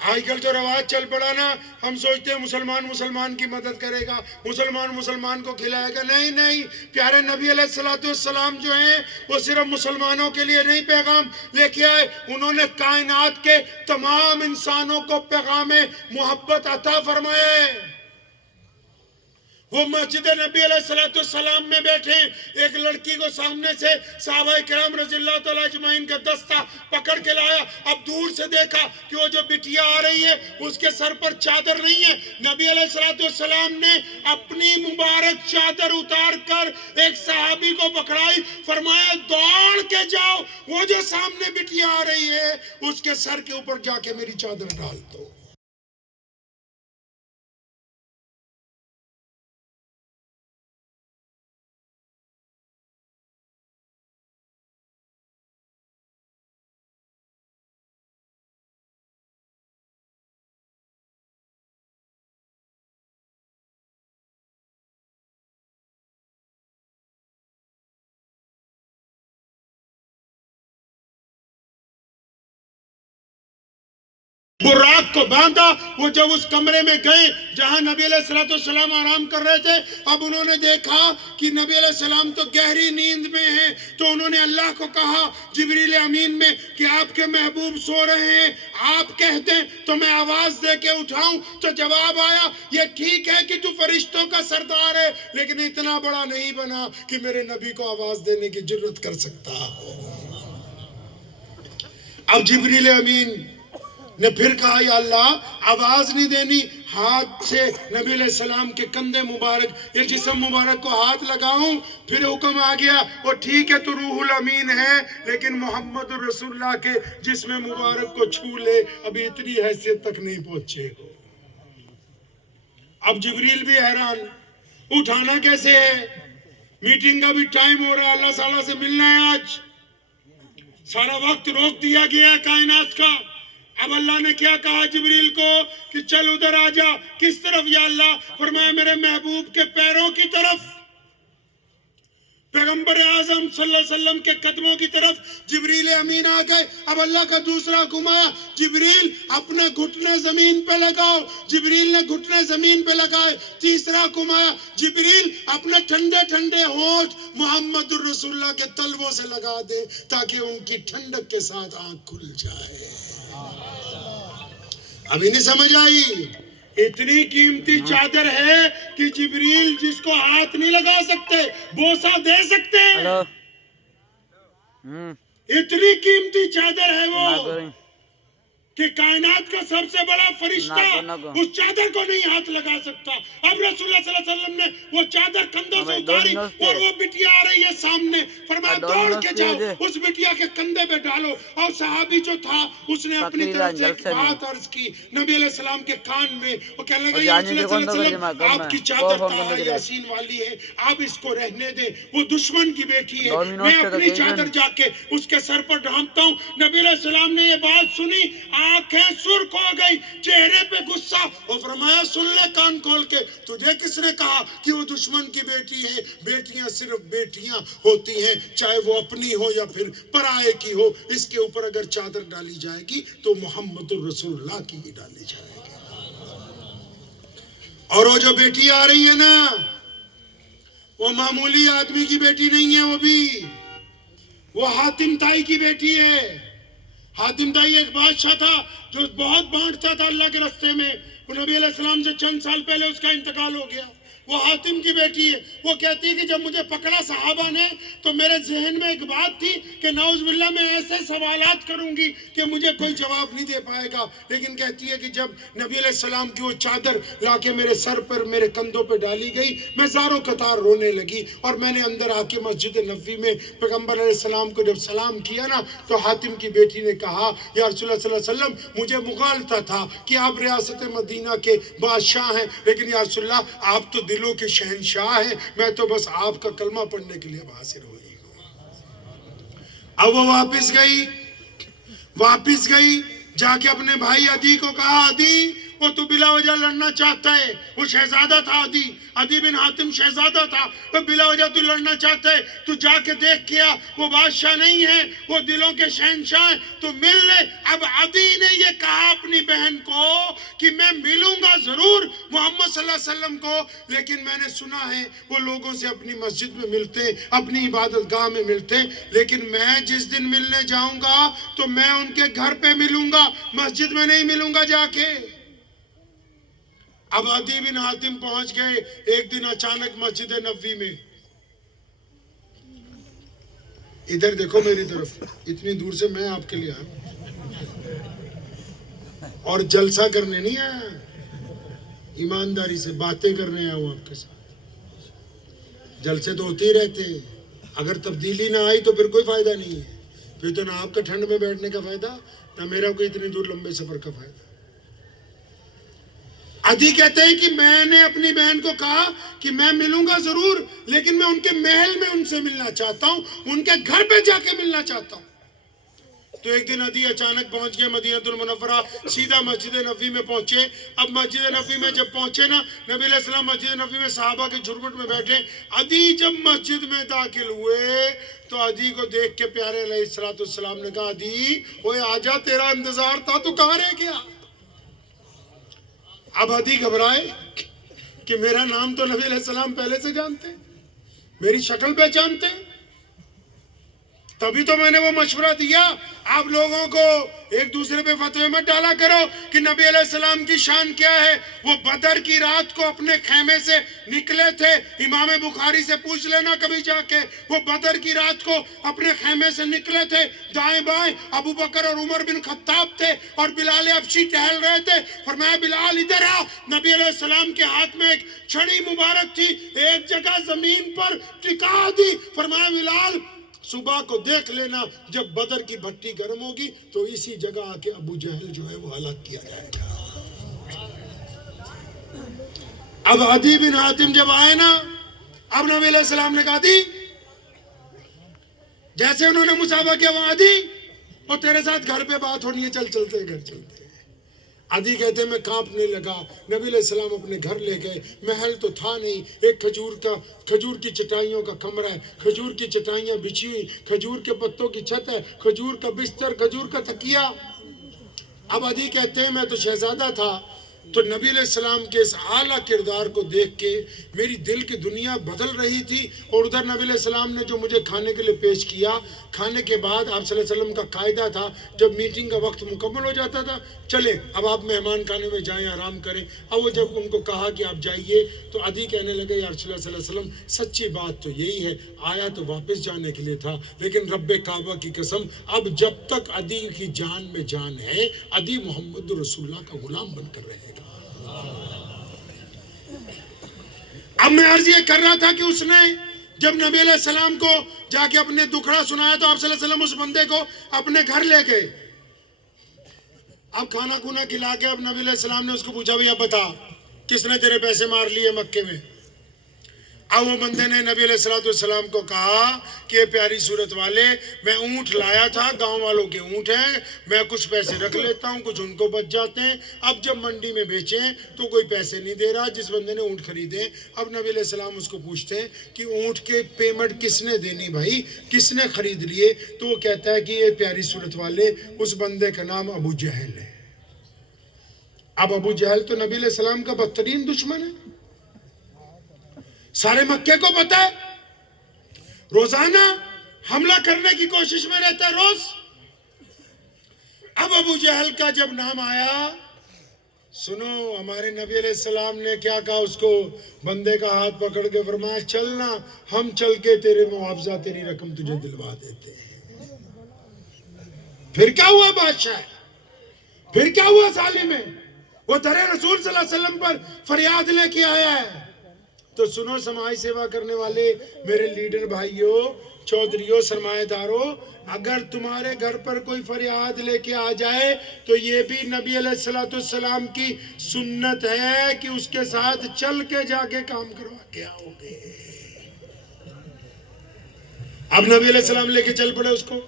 آج کل جو رواج چل پڑا نا، ہم سوچتے ہیں مسلمان مسلمان کی مدد کرے گا، مسلمان مسلمان کو کھلائے گا. نہیں نہیں، پیارے نبی علیہ السلام جو ہیں وہ صرف مسلمانوں کے لیے نہیں پیغام لے کے آئے، انہوں نے کائنات کے تمام انسانوں کو پیغام محبت عطا فرمائے. وہ مسجد نبی علیہ السلام میں بیٹھے، ایک لڑکی کو سامنے سے صحابہ کرام رضی اللہ تعالیٰ اجمعین کا دستہ پکڑ کے لایا. اب دور سے دیکھا کہ وہ جو بٹیا آ رہی ہے اس کے سر پر چادر نہیں ہے. نبی علیہ السلام نے اپنی مبارک چادر اتار کر ایک صحابی کو پکڑائی، فرمایا دوڑ کے جاؤ، وہ جو سامنے بٹیا آ رہی ہے اس کے سر کے اوپر جا کے میری چادر ڈال دو. براق کو باندھا. وہ جب اس کمرے میں گئے جہاں نبی علیہ السلام آرام کر رہے تھے، اب انہوں نے دیکھا کہ نبی علیہ السلام تو گہری نیند میں ہیں، تو انہوں نے اللہ کو کہا جبریل امین میں کہ آپ کے محبوب سو رہے ہیں، آپ کہہ دیں تو میں آواز دے کے اٹھاؤں. تو جواب آیا یہ ٹھیک ہے کہ تو فرشتوں کا سردار ہے، لیکن اتنا بڑا نہیں بنا کہ میرے نبی کو آواز دینے کی جرت کر سکتا ہو. اب جبریل امین نے پھر کہا یا اللہ آواز نہیں دینی، ہاتھ سے نبی علیہ السلام کے کندھے مبارک یا جسم مبارک کو ہاتھ لگاؤں. پھر حکم آ گیا وہ ٹھیک ہے تو روح الامین ہے، لیکن محمد رسول اللہ کے جسم مبارک کو چھو لے، ابھی اتنی حیثیت تک نہیں پہنچے ہو. اب جبریل بھی حیران، اٹھانا کیسے ہے؟ میٹنگ کا بھی ٹائم ہو رہا ہے، اللہ تعالیٰ سے ملنا ہے، آج سارا وقت روک دیا گیا ہے کائنات کا. اب اللہ نے کیا کہا جبریل کو کہ چل ادھر آ جا. کس طرف یا اللہ؟ فرمایا میرے محبوب کے پیروں کی طرف، پیغمبر اعظم صلی اللہ علیہ وسلم کے قدموں کی طرف. جبریل امین آ گئے. اب اللہ کا دوسرا حکم آیا جبریل اپنے گھٹنے زمین پہ لگاؤ. جبریل نے گھٹنے زمین پہ لگائے. تیسرا حکم آیا جبریل اپنے ٹھنڈے ٹھنڈے ہونٹ محمد الرسول اللہ کے تلووں سے لگا دے تاکہ ان کی ٹھنڈک کے ساتھ آنکھ کھل جائے. ابھی نہیں سمجھ آئی؟ اتنی قیمتی چادر ہے کہ جبریل جس کو ہاتھ نہیں لگا سکتے بوسہ دے سکتے ہیں. اتنی قیمتی چادر ہے وہ کہ کائنات کا سب سے بڑا فرشتہ اس چادر کو نہیں ہاتھ لگا سکتا. اب رسول اللہ صلی اللہ علیہ وسلم نے وہ چادر کندھوں سے اتاری اور وہ بٹیا آ رہی ہے سامنے، فرمایا دوڑ کے جاؤ اس بٹیا کے کندھے پہ ڈالو. اور صحابی جو تھا اس نے اپنی طرف سے ایک بات عرض کی نبی علیہ السلام کے کان میں. وہ کہنے لگا یا رسول اللہ صلی اللہ علیہ وسلم آپ کی چادر طٰہٰ یاسین والی ہے، آپ اس کو رہنے دیں، وہ دشمن کی بیٹی ہے، میں اپنی چادر جا کے اس کے سر پر ڈھانپتا ہوں. نبی علیہ السلام نے یہ بات سنی، آنکھیں سرخ ہو گئی، چہرے پہ غصہ. اور فرمایا سن لے کان کھول کے، تجھے کس نے کہا کہ وہ دشمن کی بیٹی ہے؟ بیٹیاں صرف بیٹیاں ہوتی ہیں، چاہے وہ اپنی ہو یا پھر پرائے کی ہو. اس کے اوپر اگر چادر ڈالی جائے گی تو محمد الرسول اللہ کی ہی ڈالی جائے گی. اور وہ جو بیٹی آ رہی ہے نا، وہ معمولی آدمی کی بیٹی نہیں ہے، وہ حاتم طائی کی بیٹی ہے. حاتم طائی ایک بادشاہ تھا جو بہت بانٹتا تھا اللہ کے راستے میں. وہ نبی علیہ السلام سے چند سال پہلے اس کا انتقال ہو گیا. وہ حاتم کی بیٹی ہے. وہ کہتی ہے کہ جب مجھے پکڑا صحابہ نے تو میرے ذہن میں ایک بات تھی کہ نعوذ باللہ میں ایسے سوالات کروں گی کہ مجھے کوئی جواب نہیں دے پائے گا. لیکن کہتی ہے کہ جب نبی علیہ السلام کی وہ چادر لا کے میرے سر پر میرے کندھوں پہ ڈالی گئی، میں زاروں قطار رونے لگی. اور میں نے اندر آ کے مسجد نبوی میں پیغمبر علیہ السلام کو جب سلام کیا نا تو حاتم کی بیٹی نے کہا یا رسول اللہ صلی اللہ علیہ وسلم مجھے مغالطہ تھا کہ آپ ریاست مدینہ کے بادشاہ ہیں، لیکن یا رسول اللہ آپ تو دلوں کے شہنشاہ ہیں، میں تو بس آپ کا کلمہ پڑھنے کے لیے حاضر ہوئی ہوں. اب وہ واپس گئی جا کے اپنے بھائی عدی کو کہا عدی وہ تو بلا وجہ لڑنا چاہتا ہے. وہ شہزادہ تھا عدی بن حاتم شہزادہ تھا. وہ بلا وجہ تو لڑنا چاہتا ہے. تو جا کے دیکھ کیا وہ بادشاہ نہیں ہے, وہ دلوں کے شہنشاہ ہیں, تو مل لے. اب عدی نے یہ کہا اپنی بہن کو کہ میں ملوں گا ضرور محمد صلی اللہ علیہ وسلم کو, لیکن میں نے سنا ہے وہ لوگوں سے اپنی مسجد میں ملتے, اپنی عبادت گاہ میں ملتے, لیکن میں جس دن ملنے جاؤں گا تو میں ان کے گھر پہ ملوں گا, مسجد میں نہیں ملوں گا جا کے. اب عدی بن حاتم پہنچ گئے ایک دن اچانک مسجد نبوی میں. ادھر دیکھو میری طرف, اتنی دور سے میں آپ کے لیے آیا اور جلسہ کرنے نہیں آیا, ایمانداری سے باتیں کرنے آیا ہوں آپ کے ساتھ. جلسے تو ہوتے ہی رہتے ہیں, اگر تبدیلی نہ آئی تو پھر کوئی فائدہ نہیں ہے. پھر تو نہ آپ کا ٹھنڈ میں بیٹھنے کا فائدہ, نہ میرا کوئی اتنی دور لمبے سفر کا فائدہ. عدی کہتے ہیں کہ میں نے اپنی بہن کو کہا کہ میں ملوں گا ضرور, لیکن میں ان کے محل میں ان سے ملنا چاہتا ہوں, ان کے گھر پہ جا کے ملنا چاہتا ہوں. تو ایک دن عدی اچانک پہنچ گئے مدینہ المنورہ, سیدھا مسجد نبوی میں پہنچے. اب مسجد نبوی میں جب پہنچے نا, نبی علیہ السلام مسجد نبوی میں صحابہ کے جھرمٹ میں بیٹھے. عدی جب مسجد میں داخل ہوئے تو عدی کو دیکھ کے پیارے علیہ السلام نے کہا, عدی اوے آجا, تیرا انتظار تھا, تو کہاں رہ گیا؟ اب عدی گھبرائے کہ میرا نام تو نبی علیہ السلام پہلے سے جانتے, میری شکل پہچانتے, تبھی تو میں نے وہ مشورہ دیا. آپ لوگوں کو ایک دوسرے پہ فتوے مت ڈالا کرو کہ نبی علیہ السلام کی شان کیا ہے. وہ بدر کی رات کو اپنے خیمے سے نکلے تھے, امام بخاری سے پوچھ لینا کبھی جا کے. وہ بدر کی رات کو اپنے خیمے سے نکلے تھے, دائیں بائیں ابو بکر اور عمر بن خطاب تھے اور بلال حبشی ٹہل رہے تھے. فرمایا بلال ادھر آ. نبی علیہ السلام کے ہاتھ میں ایک چھڑی مبارک تھی, ایک جگہ زمین پر ٹکا دی. فرمایا بلال صبح کو دیکھ لینا, جب بدر کی بھٹی گرم ہوگی تو اسی جگہ آ کے ابو جہل جو ہے وہ ہلاک کیا جائے گا. اب عدی بن حاتم جب آئے نا, اب نبی علیہ السلام نے کہا, عدی جیسے انہوں نے مصافحہ کیا, وہاں عدی اور تیرے ساتھ گھر پہ بات ہونی ہے, چل چلتے گھر چلتے. عدی کہتے میں کانپنے لگا. نبی علیہ السلام اپنے گھر لے گئے. محل تو تھا نہیں, ایک کھجور کی چٹائیوں کا کمرہ ہے, کھجور کی چٹائیاں بچھی ہوئی, کھجور کے پتوں کی چھت ہے, کھجور کا بستر, کھجور کا تکیہ. اب عدی کہتے ہیں میں تو شہزادہ تھا, تو نبی علیہ السلام کے اس اعلیٰ کردار کو دیکھ کے میری دل کی دنیا بدل رہی تھی. اور ادھر نبی علیہ السلام نے جو مجھے کھانے کے لیے پیش کیا, کھانے کے بعد آپ صلی اللہ علیہ وسلم کا قاعدہ تھا, جب میٹنگ کا وقت مکمل ہو جاتا تھا, چلے اب آپ مہمان خانے میں جائیں, آرام کریں. اب وہ جب ان کو کہا کہ آپ جائیے, تو عدی کہنے لگے, یا رسول اللہ صلی اللہ علیہ وسلم سچی بات تو یہی ہے, آیا تو واپس جانے کے لیے تھا, لیکن رب کعبہ کی قسم اب جب تک عدی کی جان میں جان ہے, عدی محمد رسول اللہ کا غلام بن کر رہے گا. اب میں عرض یہ کر رہا تھا کہ اس نے جب نبی علیہ السلام کو جا کے اپنے دکھڑا سنایا, تو آپ صلی اللہ علیہ وسلم اس بندے کو اپنے گھر لے گئے. اب کھانا کھونا کھلا کے اب نبی علیہ السلام نے اس کو پوچھا, بھئی اب بتا کس نے تیرے پیسے مار لیے مکے میں؟ اب وہ بندے نے نبی علیہ السلام کو کہا کہ پیاری صورت والے, میں اونٹ لایا تھا, گاؤں والوں کے اونٹ ہیں, میں کچھ پیسے رکھ لیتا ہوں, کچھ ان کو بچ جاتے ہیں. اب جب منڈی میں بیچیں تو کوئی پیسے نہیں دے رہا جس بندے نے اونٹ خریدے. اب نبی علیہ السلام اس کو پوچھتے ہیں کہ اونٹ کے پیمنٹ کس نے دینی بھائی, کس نے خرید لیے؟ تو وہ کہتا ہے کہ یہ پیاری صورت والے, اس بندے کا نام ابو جہل ہے. اب ابو جہل تو نبی علیہ السلام کا بدترین دشمن ہے, سارے مکے کو پتا ہے, روزانہ حملہ کرنے کی کوشش میں رہتا ہے روز. اب ابو جہل کا جب نام آیا, سنو ہمارے نبی علیہ السلام نے کیا کہا اس کو, بندے کا ہاتھ پکڑ کے فرمایا, چلنا ہم چل کے تیرے معاوضہ, تیری رقم تجھے دلوا دیتے ہیں. پھر کیا ہوا بادشاہ, پھر کیا ہوا ظالم ہے, وہ در رسول صلی اللہ علیہ وسلم پر فریاد لے کے آیا ہے. تو سنو سماجی سیوا کرنے والے میرے لیڈر بھائیوں, چودھریوں, سرمایہ داروں, اگر تمہارے گھر پر کوئی فریاد لے کے آ جائے تو یہ بھی نبی علیہ السلام کی سنت ہے کہ اس کے ساتھ چل کے جا کے کام کروا کے آؤ گے. اب نبی علیہ السلام لے کے چل پڑے اس کو.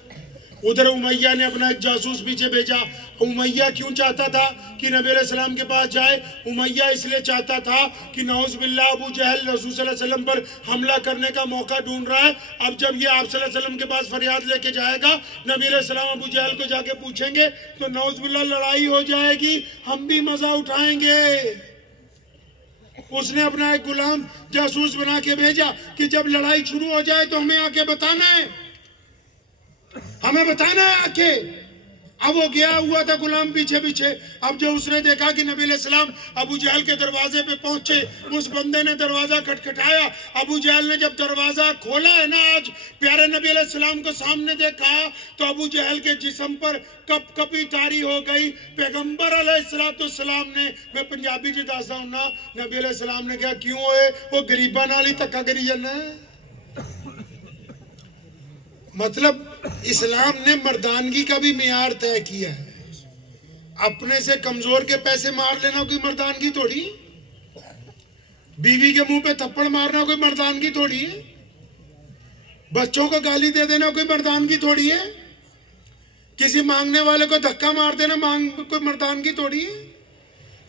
ادھر امیہ نے اپنا ایک جاسوس پیچھے بھیجا. امیہ کیوں چاہتا تھا کہ نبی علیہ السلام کے پاس جائے؟ امیہ اس لیے چاہتا تھا کہ نعوذ باللہ ابو جہل رسول صلی اللہ علیہ وسلم پر حملہ کرنے کا موقع ڈھونڈ رہا ہے. اب جب یہ آپ صلی اللہ علیہ وسلم کے پاس فریاد لے کے جائے گا، نبی علیہ السلام ابو جہل کو جا کے پوچھیں گے تو نعوذ باللہ لڑائی ہو جائے گی، ہم بھی مزہ اٹھائیں گے. اس نے اپنا ایک غلام جاسوس بنا کے بھیجا کہ جب لڑائی شروع ہو جائے تو ہمیں آ کے بتانا ہے، ہمیں بتانا ہے آ کے. اب وہ گیا ہوا تھا غلام پیچھے پیچھے. اب جو اس نے دیکھا کہ نبی علیہ السلام ابو جہل کے دروازے پہ پہنچے، اس بندے نے دروازہ کھٹکھٹایا. ابو جہل نے جب دروازہ کھولا ہے نا، آج پیارے نبی علیہ السلام کو سامنے دیکھا تو ابو جہل کے جسم پر کپ کپی طاری ہو گئی. پیغمبر علیہ السلام نے، میں پنجابی جی دسدا ہوں نا، نبی علیہ السلام نے کہا کیوں ہوئے وہ غریباں نال ہی دھکا کری جانا ہے. مطلب اسلام نے مردانگی کا بھی معیار طے کیا ہے. اپنے سے کمزور کے پیسے مار لینا کوئی مردانگی تھوڑی، بیوی کے منہ پہ تھپڑ مارنا کوئی مردانگی تھوڑی ہے، بچوں کو گالی دے دینا کوئی مردانگی تھوڑی ہے، کسی مانگنے والے کو دھکا مار دینا کوئی مردانگی تھوڑی ہے،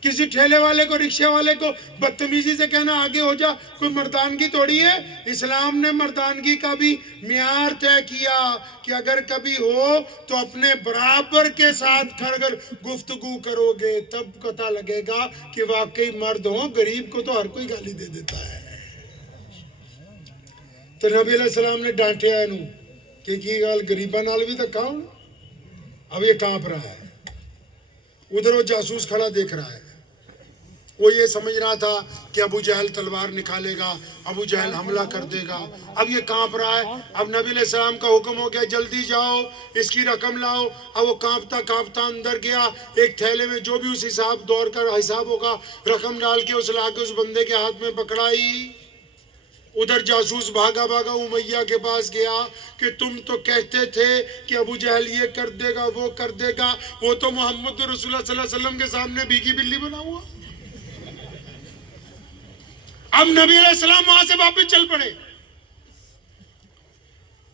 کسی ٹھیلے والے کو، رکشے والے کو بدتمیزی سے کہنا آگے ہو جا کوئی مردانگی تھوڑی ہے. اسلام نے مردانگی کا بھی معیار طے کیا کہ اگر کبھی ہو تو اپنے برابر کے ساتھ اگر گفتگو کرو گے تب پتہ لگے گا کہ واقعی مرد ہو. غریب کو تو ہر کوئی گالی دے دیتا ہے. تو نبی علیہ السلام نے ڈانٹیا انہوں کہ کی گال غریباں نال بھی دھکا ہو. اب یہ کانپ رہا ہے. ادھر وہ جاسوس کھڑا دیکھ رہا ہے. وہ یہ سمجھ رہا تھا کہ ابو جہل تلوار نکالے گا، ابو جہل حملہ کر دے گا. اب یہ کانپ رہا ہے. اب نبی علیہ السلام کا حکم ہو گیا جلدی جاؤ اس کی رقم لاؤ. اب وہ کانپتا کانپتا اندر گیا. ایک تھیلے میں جو بھی اس حساب دوڑ کر حساب ہوگا رقم ڈال کے اس لا کے اس بندے کے ہاتھ میں پکڑائی. ادھر جاسوس بھاگا بھاگا امیہ کے پاس گیا کہ تم تو کہتے تھے کہ ابو جہل یہ کر دے گا وہ کر دے گا، وہ تو محمد رسول اللہ صلی اللہ علیہ وسلم کے سامنے بھیگی بلی بنا ہوا. اب نبی علیہ السلام وہاں سے واپس چل پڑے.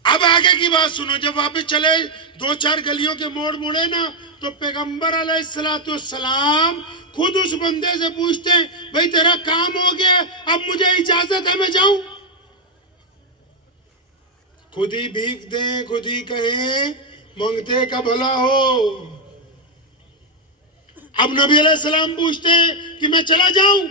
اب آگے کی بات سنو. جب واپس چلے 2-4 گلیوں کے موڑ مڑے نا تو پیغمبر علیہ السلام خود اس بندے سے پوچھتے ہیں بھئی تیرا کام ہو گیا، اب مجھے اجازت ہے میں جاؤں؟ خود ہی بھیک دیں، خود ہی کہیں، منگتے کا بھلا ہو. اب نبی علیہ السلام پوچھتے ہیں کہ میں چلا جاؤں؟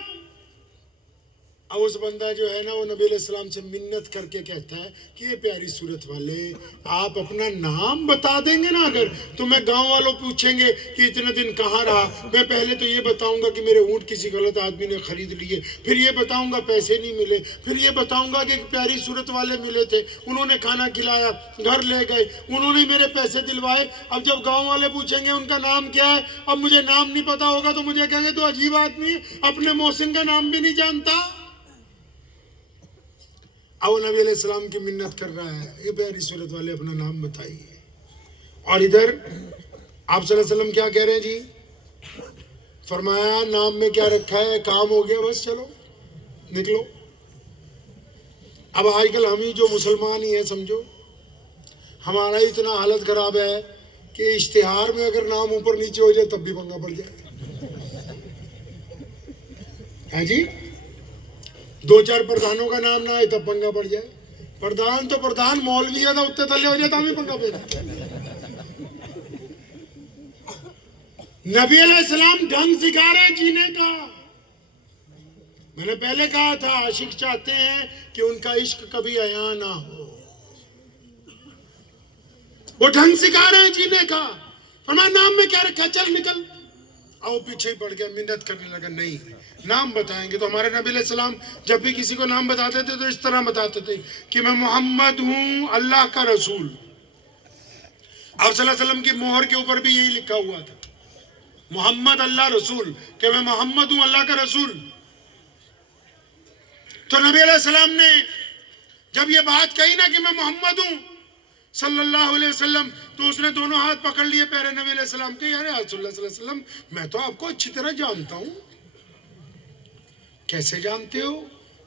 اب اس بندہ جو ہے نا وہ نبی علیہ السلام سے منت کر کے کہتا ہے کہ یہ پیاری صورت والے آپ اپنا نام بتا دیں گے نا اگر تو میں گاؤں والوں پوچھیں گے کہ اتنے دن کہاں رہا، میں پہلے تو یہ بتاؤں گا کہ میرے اونٹ کسی غلط آدمی نے خرید لیے، پھر یہ بتاؤں گا پیسے نہیں ملے، پھر یہ بتاؤں گا کہ ایک پیاری صورت والے ملے تھے، انہوں نے کھانا کھلایا، گھر لے گئے، انہوں نے میرے پیسے دلوائے. اب جب گاؤں والے پوچھیں گے ان کا نام کیا ہے، اب مجھے نام نہیں پتا ہوگا تو مجھے کہیں گے تو عجیب آدمی ہے، اپنے محسن کا نام بھی نہیں جانتا. اب نبی علیہ السلام کی منت کر رہا ہے یہ پیاری صورت والے اپنا نام بتائیے. اور ادھر آپ صلی اللہ علیہ وسلم کیا کہہ رہے ہیں جی؟ فرمایا نام میں کیا رکھا ہے، کام ہو گیا بس چلو نکلو. اب آج کل ہم ہی جو مسلمان ہی ہیں سمجھو ہمارا اتنا حالت خراب ہے کہ اشتہار میں اگر نام اوپر نیچے ہو جائے تب بھی پنگا پڑ جائے. ہاں جی 2-4 پردھانوں کا نام نہ آئے تب پنگا پڑ جائے. پردھان تو پردھان مولوی ہے تو اتنے تھلے ہو جائے تو ہمیں پنگا پڑ جائے. نبی علیہ السلام ڈھنگ سکھا رہے ہیں جینے کا. میں نے پہلے کہا تھا عاشق چاہتے ہیں کہ ان کا عشق کبھی عیاں نہ ہو. وہ ڈھنگ سکھا رہے ہیں جینے کا. فرمایا نام میں کیا رکھا، چل نکل. وہ پیچھے ہی پڑ گیا، منت کرنے لگا نہیں نام بتائیں گے. تو ہمارے نبی علیہ السلام جب بھی کسی کو نام بتاتے تھے تو اس طرح بتاتے تھے کہ میں محمد ہوں اللہ کا رسول. آپ صلی اللہ علیہ وسلم کی مہر کے اوپر بھی یہی لکھا ہوا تھا محمد اللہ رسول، کہ میں محمد ہوں اللہ کا رسول. تو نبی علیہ السلام نے جب یہ بات کہی نا کہ میں محمد ہوں صلی اللہ علیہ وسلم تو اس نے دونوں ہاتھ پکڑ لیے پیارے نبی علیہ السلام کے. یار رسول اللہ صلی اللہ علیہ وسلم میں تو آپ کو اچھی طرح جانتا ہوں. کیسے جانتے ہو؟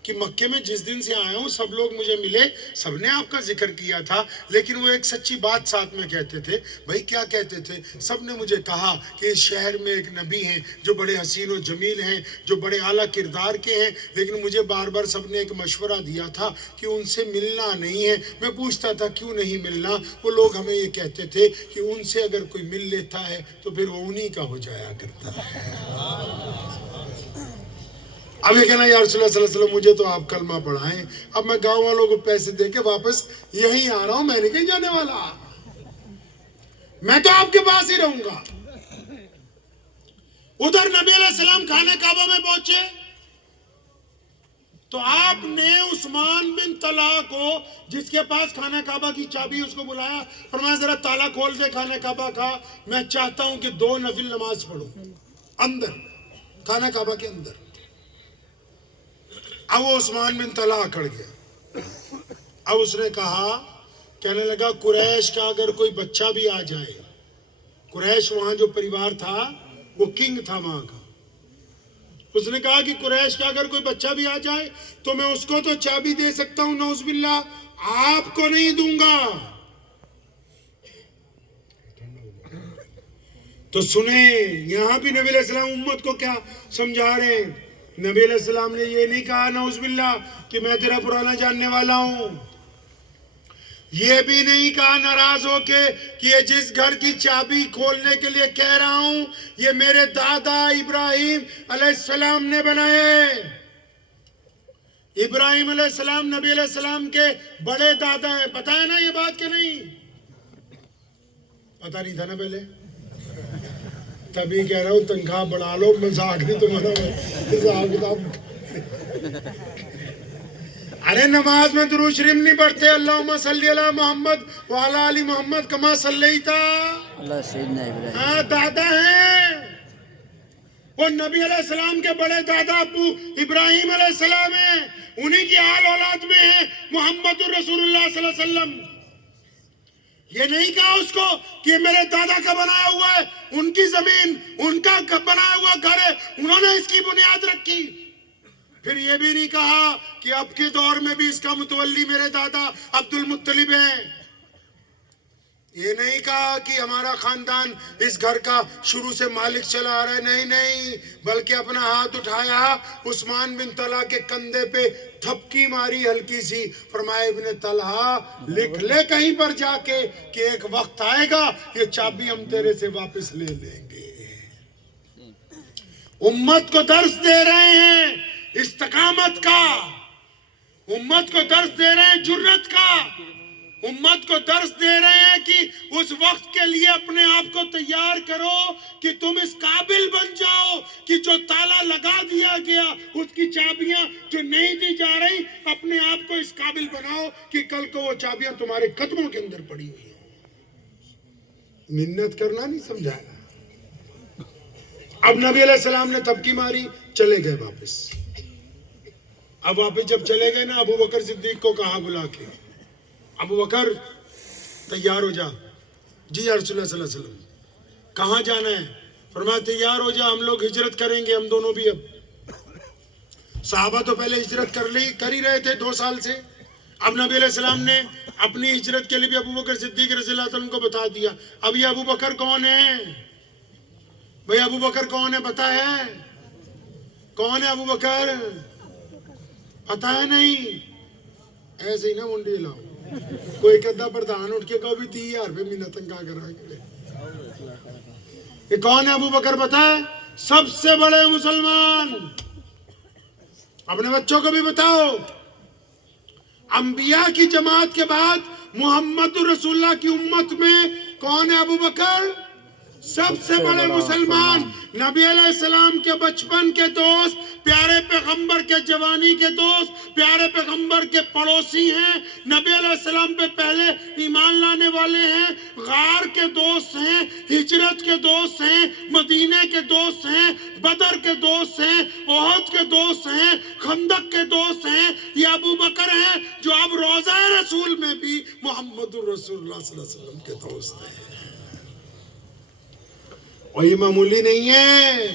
کہ مکے میں جس دن سے آیا ہوں سب لوگ مجھے ملے، سب نے آپ کا ذکر کیا تھا، لیکن وہ ایک سچی بات ساتھ میں کہتے تھے. بھائی کیا کہتے تھے؟ سب نے مجھے کہا کہ اس شہر میں ایک نبی ہیں جو بڑے حسین و جمیل ہیں، جو بڑے اعلیٰ کردار کے ہیں، لیکن مجھے بار بار سب نے ایک مشورہ دیا تھا کہ ان سے ملنا نہیں ہے. میں پوچھتا تھا کیوں نہیں ملنا؟ وہ لوگ ہمیں یہ کہتے تھے کہ ان سے اگر کوئی مل لیتا ہے تو پھر وہ انہی کا ہو جایا کرتا ہے. اب یہ کہنا یا رسول اللہ صلی اللہ علیہ وسلم مجھے تو آپ کلمہ پڑھائیں، اب میں گاؤں والوں کو پیسے دے کے واپس یہیں آ رہا ہوں، میں نہیں کہیں جانے والا، میں تو آپ کے پاس ہی رہوں گا. ادھر نبی علیہ السلام خانہ کعبہ میں پہنچے تو آپ نے عثمان بن طلحہ کو، جس کے پاس خانہ کعبہ کی چابی، اس کو بلایا، فرمایا ذرا تالا کھول دے خانہ کعبہ کا، میں چاہتا ہوں کہ 2 نفل نماز پڑھوں اندر خانہ کعبہ کے اندر. اب وہ عثمان بن طلحہ اکڑ گیا. اب اس نے کہا، کہنے لگا قریش کا اگر کوئی بچہ بھی آ جائے، قریش وہاں جو پریوار تھا وہ کنگ تھا وہاں کا، اس نے کہا کہ قریش کا اگر کوئی بچہ بھی آ جائے تو میں اس کو تو چابی دے سکتا ہوں، نعوذ باللہ، آپ کو نہیں دوں گا. تو سنیں یہاں بھی نبی علیہ السلام امت کو کیا سمجھا رہے ہیں. نبی علیہ السلام نے یہ نہیں کہا نعوذ باللہ کہ میں تیرا پرانا جاننے والا ہوں، یہ بھی نہیں کہا ناراض ہو کے کہ یہ جس گھر کی چابی کھولنے کے لیے کہہ رہا ہوں یہ میرے دادا ابراہیم علیہ السلام نے بنائے. ابراہیم علیہ السلام نبی علیہ السلام کے بڑے دادا ہیں. پتہ ہے نا یہ بات کہ نہیں؟ پتہ نہیں تھا نا پہلے؟ تبھی کہہ رہا ہوں تنخواہ بڑھا لو، مذاق نہیں تمہارا حساب کتاب. ارے نماز میں درود شریف نہیں پڑھتے، اللہم صلی علی محمد وعلی آل محمد کما صلیت اللہ سیدنا ابراہیم. ہاں دادا ہیں وہ، نبی علیہ السلام کے بڑے دادا ابو ابراہیم علیہ السلام ہیں، انہی کی آل اولاد میں ہیں محمد الرسول اللہ صلی اللہ علیہ وسلم. یہ نہیں کہا اس کو کہ یہ میرے دادا کا بنایا ہوا ہے، ان کی زمین، ان کا بنایا ہوا گھر ہے، انہوں نے اس کی بنیاد رکھی. پھر یہ بھی نہیں کہا کہ اب کے دور میں بھی اس کا متولی میرے دادا عبد المطلب ہیں. یہ نہیں کہا کہ ہمارا خاندان اس گھر کا شروع سے مالک چلا رہا ہے، نہیں نہیں، بلکہ اپنا ہاتھ اٹھایا، عثمان بن طلحہ کے کندھے پہ تھپکی ماری ہلکی سی، فرمایا ابن طلحہ لکھ لے کہیں پر جا کے کہ ایک وقت آئے گا یہ چابی ہم تیرے سے واپس لے لیں گے. امت کو درس دے رہے ہیں استقامت کا، امت کو درس دے رہے ہیں جرت کا، امت کو درس دے رہے ہیں کہ اس وقت کے لیے اپنے آپ کو تیار کرو کہ تم اس قابل بن جاؤ کہ جو تالا لگا دیا گیا اس کی چابیاں جو نہیں دی جا رہی، اپنے آپ کو اس قابل بناؤ کہ کل کو وہ چابیاں تمہارے قدموں کے اندر پڑی ہوئی ہیں. منت کرنا نہیں سمجھایا. اب نبی علیہ السلام نے تھپکی ماری، چلے گئے واپس. اب واپس جب چلے گئے نا، ابو بکر صدیق کو کہا بلا کے، ابو بکر تیار ہو جا. جی یا رسول اللہ صلی اللہ علیہ وسلم. کہاں جانا ہے؟ فرمایا تیار ہو جا، ہم لوگ ہجرت کریں گے، ہم دونوں بھی. اب صحابہ تو پہلے ہجرت کر ہی رہے تھے 2 سال سے. اب نبی علیہ السلام نے اپنی ہجرت کے لیے بھی ابو بکر صدیق رضی اللہ عنہ کو بتا دیا. اب یہ ابو بکر کون ہے بھئی؟ ابو بکر کون ہے پتا ہے؟ کون ہے ابو بکر؟ پتا ہے نہیں؟ ایسے ہی نا منڈی لاؤ، کوئی کدہ پردھان اٹھ کے کہو بھی 30,000 روپے مہینہ تنخواہ کرا کے. یہ کون ہے ابو بکر پتا ہے؟ سب سے بڑے مسلمان. اپنے بچوں کو بھی بتاؤ، انبیاء کی جماعت کے بعد محمد رسول اللہ کی امت میں کون ہے ابو بکر؟ سب سے بڑے مسلمان، نبی علیہ السلام کے بچپن کے دوست، پیارے پیغمبر کے جوانی کے دوست، پیارے پیغمبر کے پڑوسی ہیں، نبی علیہ السلام پہ پہلے ایمان لانے والے ہیں، غار کے دوست ہیں، ہجرت کے دوست ہیں، مدینے کے دوست ہیں، بدر کے دوست ہیں، احد کے دوست ہیں، خندق کے دوست ہیں. یہ ابو بکر ہیں جو اب روضہ رسول میں بھی محمد الرسول اللہ صلی اللہ علیہ وسلم کے دوست ہیں. اور یہ معمولی نہیں ہے،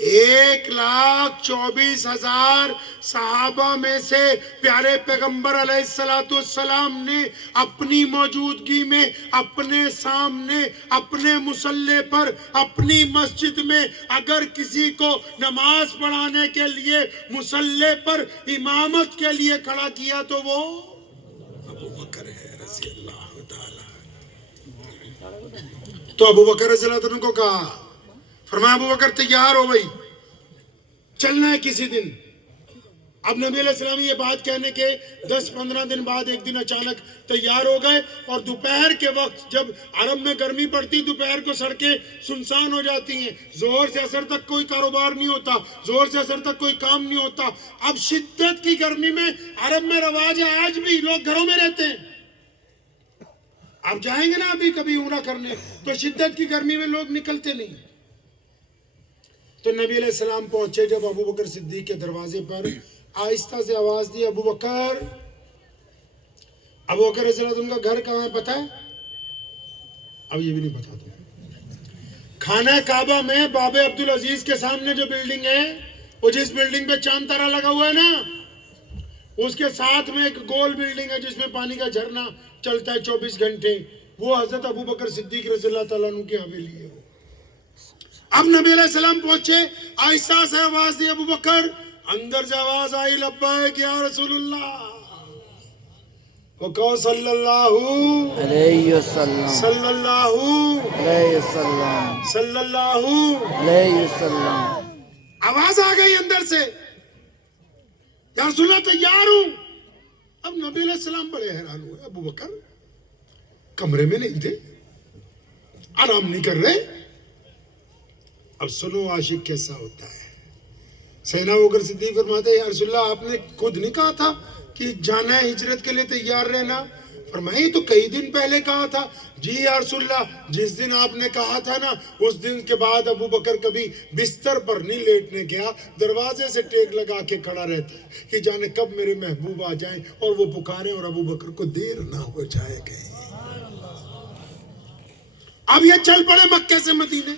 1,24,000 صحابہ میں سے پیارے پیغمبر علیہ السلام نے اپنی موجودگی میں اپنے سامنے اپنے مصلی پر اپنی مسجد میں اگر کسی کو نماز پڑھانے کے لیے مصلی پر امامت کے لیے کھڑا کیا تو وہ ابو بکر ہے رضی اللہ تعالی. تو ابو بکر رضی اللہ عنہ کو کہا، فرمایا ابو بکر تیار ہو بھائی، چلنا ہے کسی دن. اب نبی علیہ السلام یہ بات کہنے کے 10-15 دن بعد ایک دن اچانک تیار ہو گئے، اور دوپہر کے وقت جب عرب میں گرمی پڑتی دوپہر کو سڑکیں سنسان ہو جاتی ہیں، ظہر سے عصر تک کوئی کاروبار نہیں ہوتا، ظہر سے عصر تک کوئی کام نہیں ہوتا. اب شدت کی گرمی میں عرب میں رواج ہے آج بھی لوگ گھروں میں رہتے ہیں. آپ جائیں گے نا ابھی کبھی عمرہ کرنے تو شدت کی گرمی میں لوگ نکلتے نہیں. تو نبی علیہ السلام پہنچے جب ابو بکر صدیق کے دروازے پر، آہستہ سے آواز دی، ابو بکر. ابو بکر رضی اللہ عنہ کا گھر کہاں ہے پتہ ہے؟ اب یہ بھی نہیں پتا تھا. خانہ کعبہ میں باب عبدالعزیز کے سامنے جو بلڈنگ ہے، وہ جس بلڈنگ پہ چاند تارا لگا ہوا ہے نا، اس کے ساتھ میں ایک گول بلڈنگ ہے جس میں پانی کا جھرنا چلتا ہے 24 گھنٹے، وہ حضرت ابو بکر صدیق رضی اللہ تعالیٰ عنہ کی حویلی ہے. اب نبی علیہ السلام پہنچے، آہستہ سے آواز دی ابو بکر. اندر سے آواز آئی لبیک یا رسول اللہ. وہ کہو صلی اللہ علیہ وسلم صلی اللہ علیہ وسلم صلی اللہ. علیہ وسلم. آواز آ گئی اندر سے، یا رسول اللہ تیار ہوں. اب نبی علیہ السلام بڑے حیران ہوئے، ابو بکر کمرے میں نہیں تھے، آرام نہیں کر رہے. اب سنو عاشق کیسا ہوتا ہے. سیدنا ابو بکر صدیق فرماتے ہیں یا رسول اللہ آپ نے خود نہیں کہا تھا کہ جانا ہے ہجرت کے لیے تیار رہنا؟ فرمایا یہ تو کئی دن پہلے کہا تھا. جی یا رسول اللہ جس دن آپ نے کہا تھا نا اس دن کے بعد ابو بکر کبھی بستر پر نہیں لیٹنے گیا، دروازے سے ٹیک لگا کے کھڑا رہتا ہے کہ جانے کب میرے محبوب آ جائیں اور وہ پکاریں اور ابو بکر کو دیر نہ ہو جائے گی. اب یہ چل پڑے مکے سے مدینے.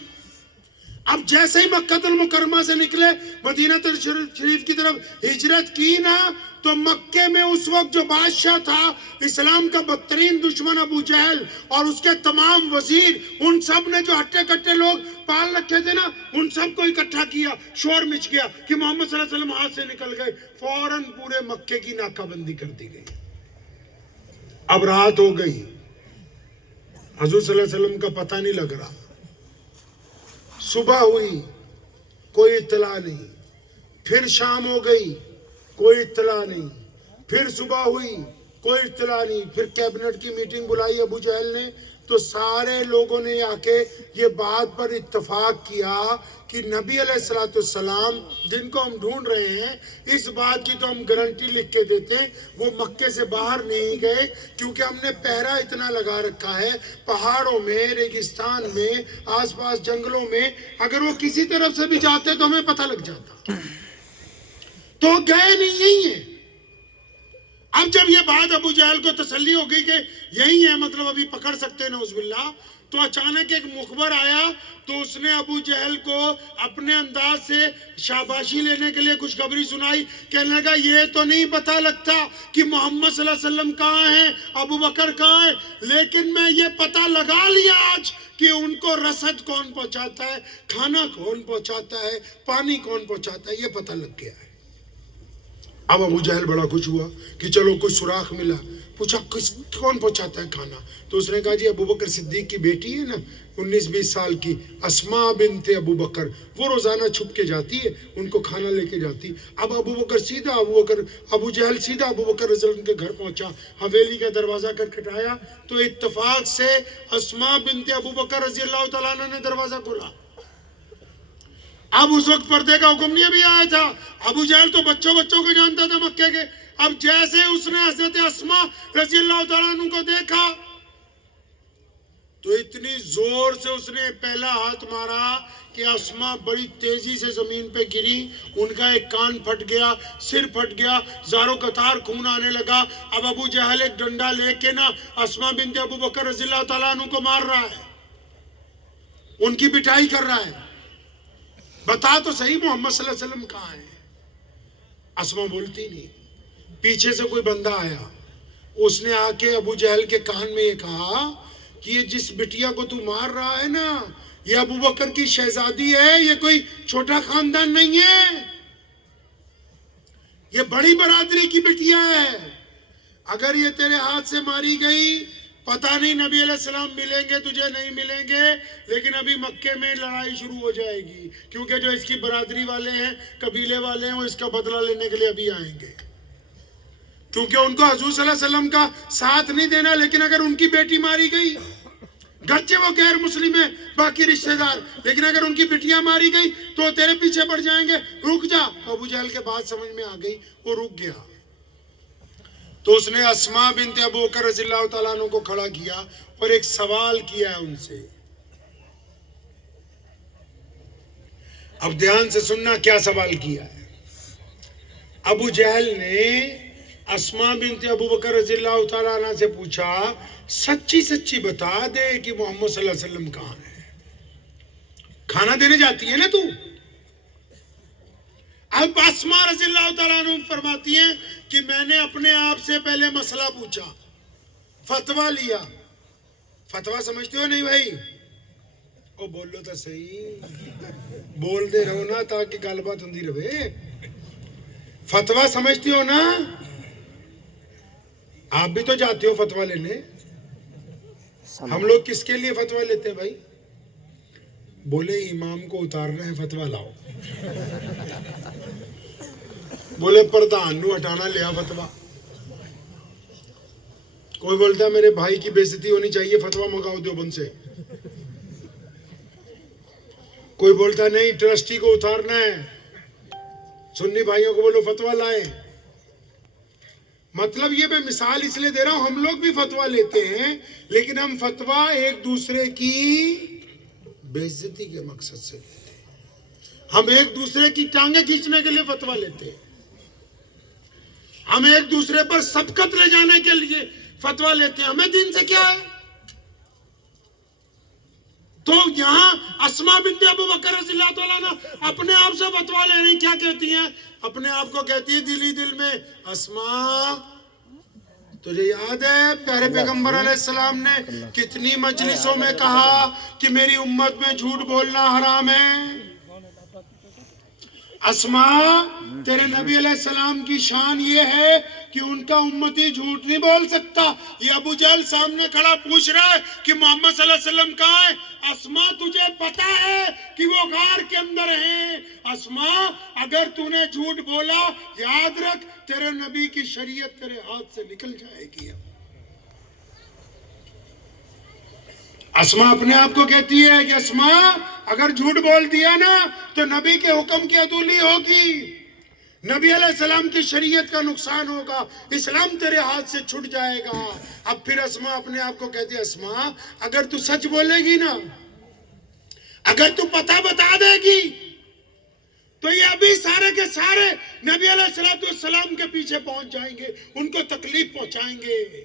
اب جیسے ہی مکہ المکرمہ سے نکلے مدینہ شریف کی طرف ہجرت کی نا، تو مکے میں اس وقت جو بادشاہ تھا، اسلام کا بدترین دشمن ابو جہل اور اس کے تمام وزیر، ان سب نے جو ہٹے کٹے لوگ پال رکھے تھے نا، ان سب کو اکٹھا کیا. شور مچ گیا کہ محمد صلی اللہ علیہ وسلم ہاتھ سے نکل گئے. فوراً پورے مکے کی ناکہ بندی کر دی گئی. اب رات ہو گئی، حضور صلی اللہ علیہ وسلم کا پتہ نہیں لگ رہا. صبح ہوئی کوئی اطلاع نہیں، پھر شام ہو گئی کوئی اطلاع نہیں، پھر صبح ہوئی کوئی اطلاع نہیں. پھر کیبنٹ کی میٹنگ بلائی ابو جہل نے، تو سارے لوگوں نے آ کے یہ بات پر اتفاق کیا کہ نبی علیہ السلام جن کو ہم ڈھونڈ رہے ہیں، اس بات کی تو ہم گارنٹی لکھ کے دیتے ہیں وہ مکے سے باہر نہیں گئے، کیونکہ ہم نے پہرا اتنا لگا رکھا ہے پہاڑوں میں، ریگستان میں، آس پاس جنگلوں میں. اگر وہ کسی طرف سے بھی جاتے تو ہمیں پتہ لگ جاتا. تو گئے نہیں، یہی ہیں. اب جب یہ بات ابو جہل کو تسلی ہو گئی کہ یہی ہے، مطلب ابھی پکڑ سکتے ہیں نعوذ باللہ، تو اچانک ایک مخبر آیا تو اس نے ابو جہل کو اپنے انداز سے شاباشی لینے کے لیے خوشخبری سنائی. کہنے لگا یہ تو نہیں پتہ لگتا کہ محمد صلی اللہ علیہ وسلم کہاں ہیں، ابو بکر کہاں ہیں، لیکن میں یہ پتہ لگا لیا آج کہ ان کو رسد کون پہنچاتا ہے، کھانا کون پہنچاتا ہے، پانی کون پہنچاتا ہے، یہ پتہ لگ گیا ہے. اب ابو جہل بڑا خوش ہوا کہ چلو کچھ سراغ ملا. پوچھا کون پہنچاتا ہے کھانا؟ تو اس نے کہا جی ابو بکر صدیق کی بیٹی ہے نا 19-20 سال کی اسماء بنت ابو بکر، وہ روزانہ چھپ کے جاتی ہے، ان کو کھانا لے کے جاتی. اب ابو جہل سیدھا ابو بکر رضی اللہ عنہ کے گھر پہنچا، حویلی کا دروازہ کھٹکھٹایا تو اتفاق سے اسماء بنت ابو بکر رضی اللہ تعالیٰ عنہ نے دروازہ کھولا. اب اس وقت پردے کا حکم نہیں ابھی آیا تھا. ابو جہل تو بچوں کو جانتا تھا مکے کے. اب جیسے اس نے حضرت اسماء رضی اللہ تعالیٰ عنہ کو دیکھا تو اتنی زور سے اس نے پہلا ہاتھ مارا کہ اسماء بڑی تیزی سے زمین پہ گری. ان کا ایک کان پھٹ گیا، سر پھٹ گیا، زاروں قطار خون آنے لگا. اب ابو جہل ایک ڈنڈا لے کے نا اسماء بنت ابو بکر رضی اللہ تعالیٰ عنہ کو مار رہا ہے، ان کی پٹائی کر رہا ہے. بتا تو صحیح محمد صلی اللہ علیہ وسلم کہاں ہیں؟ اسما بولتی نہیں. پیچھے سے کوئی بندہ آیا, اس نے آ کے ابو جہل کے کان میں یہ کہا کہ یہ جس بٹیا کو تو مار رہا ہے نا, یہ ابو بکر کی شہزادی ہے, یہ کوئی چھوٹا خاندان نہیں ہے, یہ بڑی برادری کی بٹیا ہے. اگر یہ تیرے ہاتھ سے ماری گئی, پتہ نہیں نبی علیہ السلام ملیں گے تجھے نہیں ملیں گے, لیکن ابھی مکے میں لڑائی شروع ہو جائے گی, کیونکہ جو اس کی برادری والے ہیں, قبیلے والے ہیں, وہ اس کا بدلہ لینے کے لیے ابھی آئیں گے, کیونکہ ان کو حضور صلی اللہ علیہ وسلم کا ساتھ نہیں دینا. لیکن اگر ان کی بیٹی ماری گئی, گرچہ وہ غیر مسلم ہے, باقی رشتہ دار, لیکن اگر ان کی بٹیاں ماری گئی تو تیرے پیچھے پڑ جائیں گے, رک جا. ابو جہل کے بات سمجھ میں آ گئی, وہ رک گیا. تو اس نے اسما بنت ابو بکر رضی اللہ تعالیٰ عنہ کو کھڑا کیا اور ایک سوال کیا ہے ان سے. اب دھیان سے سننا کیا سوال کیا ہے. ابو جہل نے اسما بنت ابو بکر رضی اللہ تعالیٰ عنہ سے پوچھا, سچی سچی بتا دے کہ محمد صلی اللہ علیہ وسلم کہاں ہے. کھانا دینے جاتی ہے نا تو. اب اسما رضی اللہ تعالیٰ عنہ فرماتی ہیں کہ میں نے اپنے آپ سے پہلے مسئلہ پوچھا, فتویٰ لیا. فتویٰ سمجھتے ہو نہیں بھائی؟ او بولو تو صحیح, بول دے رہو نا تاکہ گل بات ہوندی رہے. فتویٰ سمجھتے ہو نا؟ آپ بھی تو جاتے ہو فتویٰ لینے. ہم لوگ کس کے لیے فتویٰ لیتے ہیں بھائی؟ بولے امام کو اتارنا ہے, فتویٰ لاؤ. بولے پردھان نو ہٹانا, لیا فتویٰ. کوئی بولتا ہے میرے بھائی کی بے عزتی ہونی چاہیے, فتویٰ منگاؤ دیوبند سے. کوئی بولتا ہے نہیں ٹرسٹی کو اتارنا ہے, سنی بھائیوں کو بولو فتویٰ لائیں. مطلب یہ میں مثال اس لیے دے رہا ہوں, ہم لوگ بھی فتویٰ لیتے ہیں, لیکن ہم فتویٰ ایک دوسرے کی بے عزتی کے مقصد سے لیتے ہیں. ہم ایک دوسرے کی ٹانگیں کھینچنے کے لیے فتویٰ لیتے ہیں. ہم ایک دوسرے پر سبقت لے جانے کے لیے فتویٰ لیتے ہیں. ہمیں دین سے کیا ہے؟ تو یہاں اسما بنت ابو بکر رضی اللہ تعالیٰ عنہ اپنے آپ سے فتویٰ لے رہی, کیا کہتی ہیں؟ اپنے آپ کو کہتی ہے دل ہی دل میں, اسما تجھے یاد ہے پیارے پیغمبر علیہ السلام نے کتنی مجلسوں میں کہا کہ میری امت میں جھوٹ بولنا حرام ہے. اسما تیرے نبی علیہ السلام کی شان یہ ہے کہ ان کا امتی جھوٹ نہیں بول سکتا. یہ ابو جہل سامنے کھڑا پوچھ رہا ہے کہ محمد صلی اللہ علیہ وسلم کہاں ہے. اسما تجھے پتا ہے کہ وہ غار کے اندر ہیں. اسما اگر تو نے جھوٹ بولا, یاد رکھ تیرے نبی کی شریعت تیرے ہاتھ سے نکل جائے گی. اسما اپنے آپ کو کہتی ہے کہ اسما اگر جھوٹ بول دیا نا تو نبی کے حکم کی عدولی ہوگی, نبی علیہ السلام کی شریعت کا نقصان ہوگا, اسلام تیرے ہاتھ سے چھٹ جائے گا. اب پھر اسما اپنے آپ کو کہتی ہے, اسما اگر تو سچ بولے گی نا, اگر تو پتہ بتا دے گی, تو یہ ابھی سارے کے سارے نبی علیہ السلام کے پیچھے پہنچ جائیں گے, ان کو تکلیف پہنچائیں گے.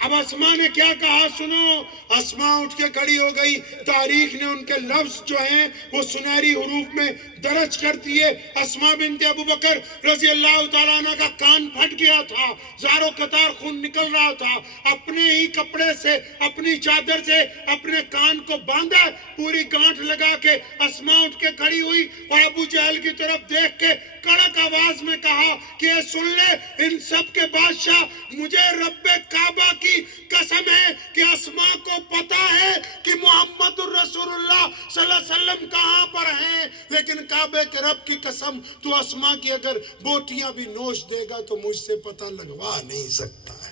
اب اسما نے کیا کہا سنو. اسما اٹھ کے کھڑی ہو گئی. تاریخ نے ان کے لفظ جو ہیں وہ سنہری حروف میں درج کر دیے. اسما بنت ابو بکر رضی اللہ تعالیٰ عنہ کا کان پھٹ گیا تھا, زار و قطار خون نکل رہا تھا. اپنے ہی کپڑے سے, اپنی چادر سے اپنے کان کو باندھا, پوری گانٹھ لگا کے اسما اٹھ کے کھڑی ہوئی اور ابو جہل کی طرف دیکھ کے کڑک آواز میں کہا کہ اے سن لے ان سب کے بادشاہ, مجھے رب کعبہ کی قسم ہے کہ اسما کو پتا ہے کہ محمد الرسول اللہ صلی اللہ علیہ وسلم کہاں پر ہیں, لیکن کعبے کے رب کی قسم تو اسما کی اگر بوٹیاں بھی نوش دے گا تو مجھ سے پتہ لگوا نہیں سکتا ہے.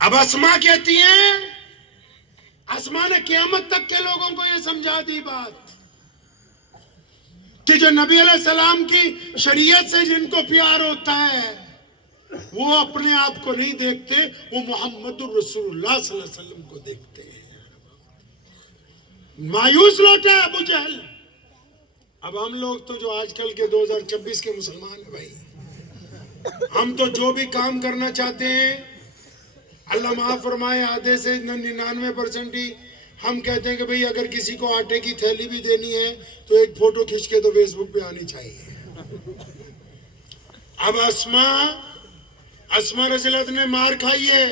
اب اسما کہتی ہیں, اسما نے قیامت تک کے لوگوں کو یہ سمجھا دی بات کہ جو نبی علیہ السلام کی شریعت سے جن کو پیار ہوتا ہے وہ اپنے آپ کو نہیں دیکھتے, وہ محمد الرسول اللہ صلی اللہ علیہ وسلم کو دیکھتے ہیں. مایوس لوٹا ابو جہل. اب ہم لوگ تو جو آج کل کے 2026 کے مسلمان ہیں بھائی, ہم تو جو بھی کام کرنا چاہتے ہیں اللہ معاف فرمائے آدھے سے 99% ہی ہم کہتے ہیں کہ بھئی اگر کسی کو آٹے کی تھیلی بھی دینی ہے تو ایک فوٹو کھینچ کے تو فیس بک پہ آنی چاہیے. اب اسما رضی اللہ عنہ نے مار کھائی ہے.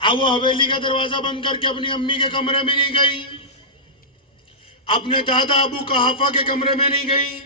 اب وہ حویلی کا دروازہ بند کر کے اپنی امی کے کمرے میں نہیں گئی, اپنے دادا ابو قحافہ کے کمرے میں نہیں گئی,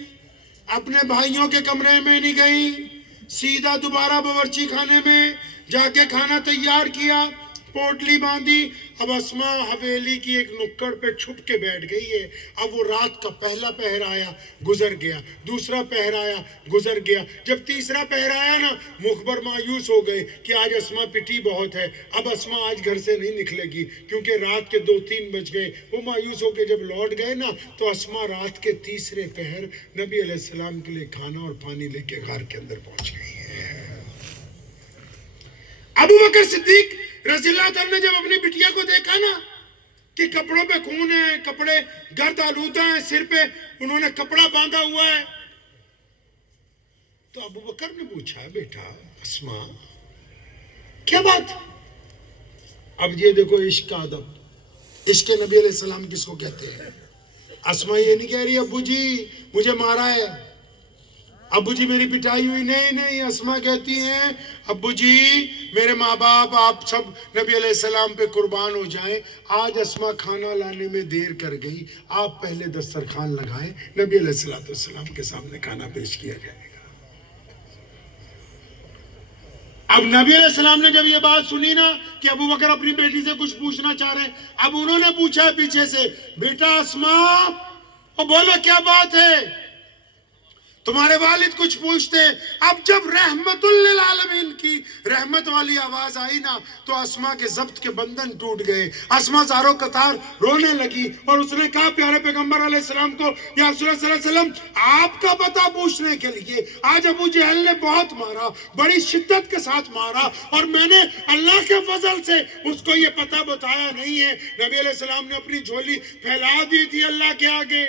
اپنے بھائیوں کے کمرے میں نہیں گئی, سیدھا دوبارہ باورچی خانے میں جا کے کھانا تیار کیا, پوٹلی باندھی. اب اسما حویلی کی ایک نکڑ پہ چھپ کے بیٹھ گئی ہے. اب وہ رات کا پہلا پہر آیا, گزر گیا, دوسرا پہر آیا, گزر گیا. جب تیسرا پہر آیا نا, مخبر مایوس ہو گئے کہ آج اسما پٹی بہت ہے, اب اسما آج گھر سے نہیں نکلے گی کیونکہ رات کے 2-3 بج گئے. وہ مایوس ہو کے جب لوٹ گئے نا تو اسما رات کے تیسرے پہر نبی علیہ السلام کے لیے کھانا اور پانی لے کے غار کے اندر پہنچ گئی ہے. ابو بکر صدیق رضی اللہ عنہ نے جب اپنی بٹیا کو دیکھا نا کہ کپڑوں پہ خون ہے, کپڑے گرد آلودہ ہیں, سر پہ انہوں نے کپڑا باندھا ہوا ہے, تو ابو بکر نے پوچھا بیٹا اسما کیا بات؟ اب یہ دیکھو عشق کا ادب, عشق نبی علیہ السلام کس کو کہتے ہیں. اسما یہ نہیں کہہ رہی ابو جی مجھے مارا ہے, ابو جی میری پٹائی ہوئی, نہیں. اسما کہتی ہیں ابو جی میرے ماں باپ آپ سب نبی علیہ السلام پہ قربان ہو جائیں. آج اسما کھانا لانے میں دیر کر گئی, آپ پہلے دسترخوان لگائیں, نبی علیہ السلام کے سامنے کھانا پیش کیا جائے گا. اب نبی علیہ السلام نے جب یہ بات سنی نا کہ ابو بکر اپنی بیٹی سے کچھ پوچھنا چاہ رہے ہیں, اب انہوں نے پوچھا پیچھے سے بیٹا اسما بولو کیا بات ہے, تمہارے والد کچھ پوچھتے ہیں. اب جب رحمت للعالمین کی رحمت والی آواز آئی نا تو اسما کے ضبط کے بندھن ٹوٹ گئے. اسما زاروں قطار رونے لگی اور اس نے کہا پیارے پیغمبر علیہ السلام کو یا رسول اللہ صلی اللہ علیہ وسلم آپ کا پتہ پوچھنے کے لیے آج ابو جہل نے بہت مارا, بڑی شدت کے ساتھ مارا, اور میں نے اللہ کے فضل سے اس کو یہ پتہ بتایا نہیں ہے. نبی علیہ السلام نے اپنی جھولی پھیلا دی تھی اللہ کے آگے.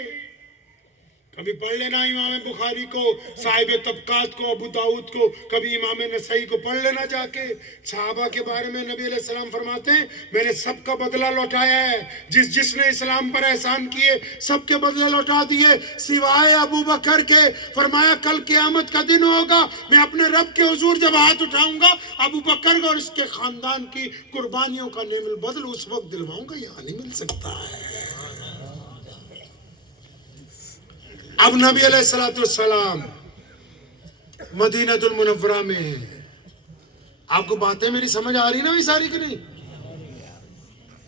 کبھی پڑھ لینا امام بخاری کو, صاحب طبقات کو, ابو داؤد کو, کبھی امام نسائی کو پڑھ لینا جا کے. صحابہ کے بارے میں نبی علیہ السلام فرماتے ہیں میں نے سب کا بدلہ لوٹایا ہے, جس نے اسلام پر احسان کیے سب کے بدلے لوٹا دیے سوائے ابو بکر کے. فرمایا کل قیامت کا دن ہوگا, میں اپنے رب کے حضور جب ہاتھ اٹھاؤں گا ابو بکر اور اس کے خاندان کی قربانیوں کا نعم البدل اس وقت دلواؤں گا, یہاں نہیں مل سکتا ہے. اب نبی علیہ السلام مدینہ المنورہ میں ہیں. آپ کو باتیں میری سمجھ آ رہی نا بھی ساری کہ نہیں؟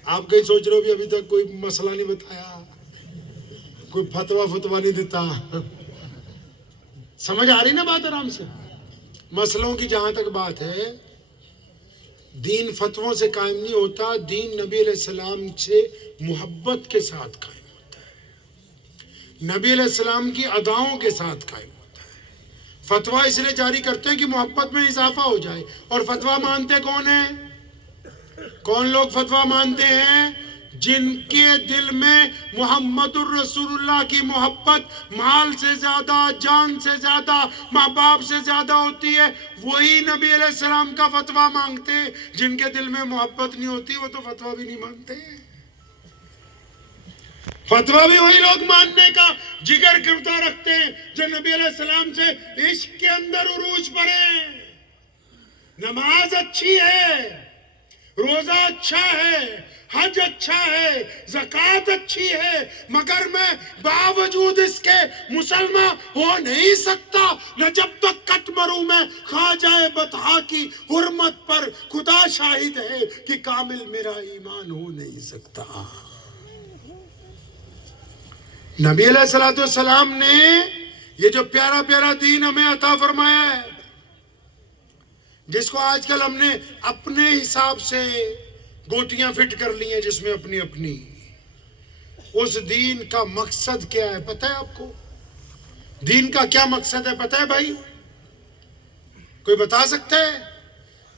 آپ کہیں سوچ رہے ہو بھی ابھی تک کوئی مسئلہ نہیں بتایا, کوئی فتویٰ نہیں دیتا. سمجھ آ رہی نا بات آرام سے؟ مسئلوں کی جہاں تک بات ہے, دین فتووں سے قائم نہیں ہوتا, دین نبی علیہ السلام سے محبت کے ساتھ قائم, نبی علیہ السلام کی اداؤں کے ساتھ قائم ہوتا ہے. فتویٰ اس لیے جاری کرتے ہیں کہ محبت میں اضافہ ہو جائے. اور فتویٰ مانتے کون ہیں؟ کون لوگ فتویٰ مانتے ہیں؟ جن کے دل میں محمد الرسول اللہ کی محبت مال سے زیادہ, جان سے زیادہ, ماں باپ سے زیادہ ہوتی ہے, وہی نبی علیہ السلام کا فتویٰ مانگتے ہیں. جن کے دل میں محبت نہیں ہوتی وہ تو فتویٰ بھی نہیں مانگتے. فتویٰ بھی وہی لوگ ماننے کا جگر کرتا رکھتے ہیں جو نبی علیہ السلام سے عشق کے اندر عروج پر ہیں. نماز اچھی ہے, روزہ اچھا ہے, حج اچھا ہے, زکوٰۃ اچھی ہے, مگر میں باوجود اس کے مسلمان ہو نہیں سکتا نہ جب تک کٹ مروں میں خواجہ بطحا کی حرمت پر خدا شاہد ہے کہ کامل میرا ایمان ہو نہیں سکتا. نبی علیہ السلام نے یہ جو پیارا پیارا دین ہمیں عطا فرمایا ہے, جس کو آج کل ہم نے اپنے حساب سے گوٹیاں فٹ کر لی ہیں جس میں اپنی اپنی, اس دین کا مقصد کیا ہے پتہ ہے آپ کو؟ دین کا کیا مقصد ہے پتہ ہے بھائی؟ کوئی بتا سکتا ہے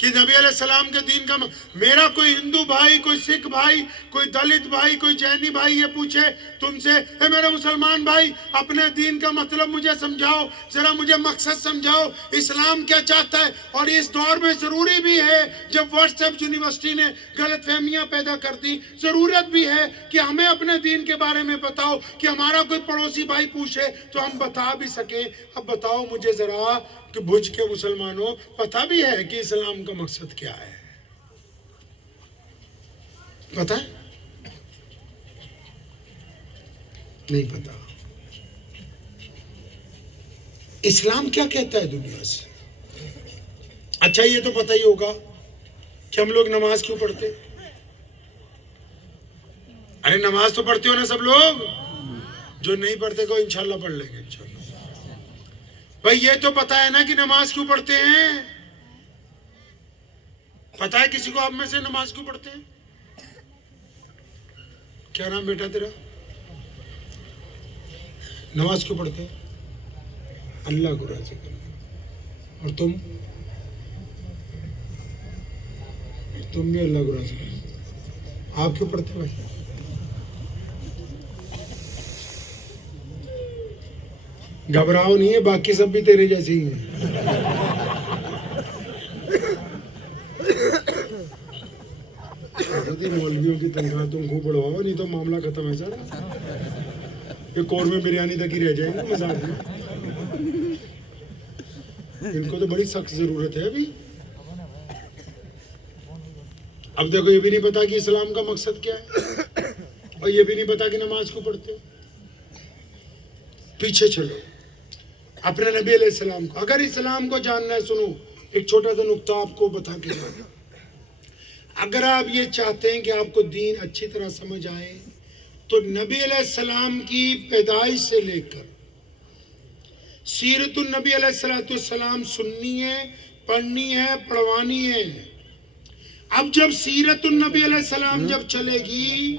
کہ نبی علیہ السلام کے دین کا میرا کوئی ہندو بھائی، کوئی سکھ بھائی، کوئی دلت بھائی، کوئی جینی بھائی یہ پوچھے تم سے، اے میرے مسلمان بھائی اپنے دین کا مطلب مجھے سمجھاؤ، ذرا مجھے مقصد سمجھاؤ، اسلام کیا چاہتا ہے؟ اور اس دور میں ضروری بھی ہے، جب واٹس ایپ یونیورسٹی نے غلط فہمیاں پیدا کر دی، ضرورت بھی ہے کہ ہمیں اپنے دین کے بارے میں بتاؤ، کہ ہمارا کوئی پڑوسی بھائی پوچھے تو ہم بتا بھی سکیں۔ اب بتاؤ مجھے ذرا کہ بھوج کے مسلمانوں پتہ بھی ہے کہ اسلام کا مقصد کیا ہے؟ پتہ ہے؟ نہیں پتہ۔ اسلام کیا کہتا ہے دنیا سے؟ اچھا یہ تو پتہ ہی ہوگا کہ ہم لوگ نماز کیوں پڑھتے؟ ارے نماز تو پڑھتے ہو نا سب لوگ؟ جو نہیں پڑھتے کو انشاءاللہ پڑھ لیں گے انشاءاللہ۔ بھائی یہ تو پتہ ہے نا کہ نماز کیوں پڑھتے ہیں؟ پتہ ہے کسی کو آپ میں سے نماز کیوں پڑھتے ہیں؟ کیا نام بیٹا تیرا؟ نماز کیوں پڑھتے ہیں؟ اللہ کو راضی کرنا۔ اور تم بھی اللہ کو راضی کرنا۔ آپ کیوں پڑھتے بھائی؟ گھبراؤ نہیں ہے، باقی سب بھی تیرے جیسے ہی ہیں۔ مولویوں کی تنخواہ تم خوب بڑھواؤ، نہیں تو معاملہ ختم ہے سر۔ یہ قورمے بریانی تک ہی رہ جائیں گے مزاج میں۔ ان کو تو بڑی سخت ضرورت ہے ابھی۔ اب دیکھو یہ بھی نہیں پتا کہ اسلام کا مقصد کیا ہے، اور یہ بھی نہیں پتا کہ نماز کو پڑھتے۔ پیچھے چلو اپنے نبی علیہ السلام کو، اگر اسلام کو جاننا ہے، سنو ایک چھوٹا سا نقطہ آپ کو بتا کے جانا۔ اگر آپ یہ چاہتے ہیں کہ آپ کو دین اچھی طرح سمجھ آئے تو نبی علیہ السلام کی پیدائش سے لے کر سیرت النبی علیہ السلام سننی ہے، پڑھنی ہے، پڑھوانی ہے۔ اب جب سیرت النبی علیہ السلام جب چلے گی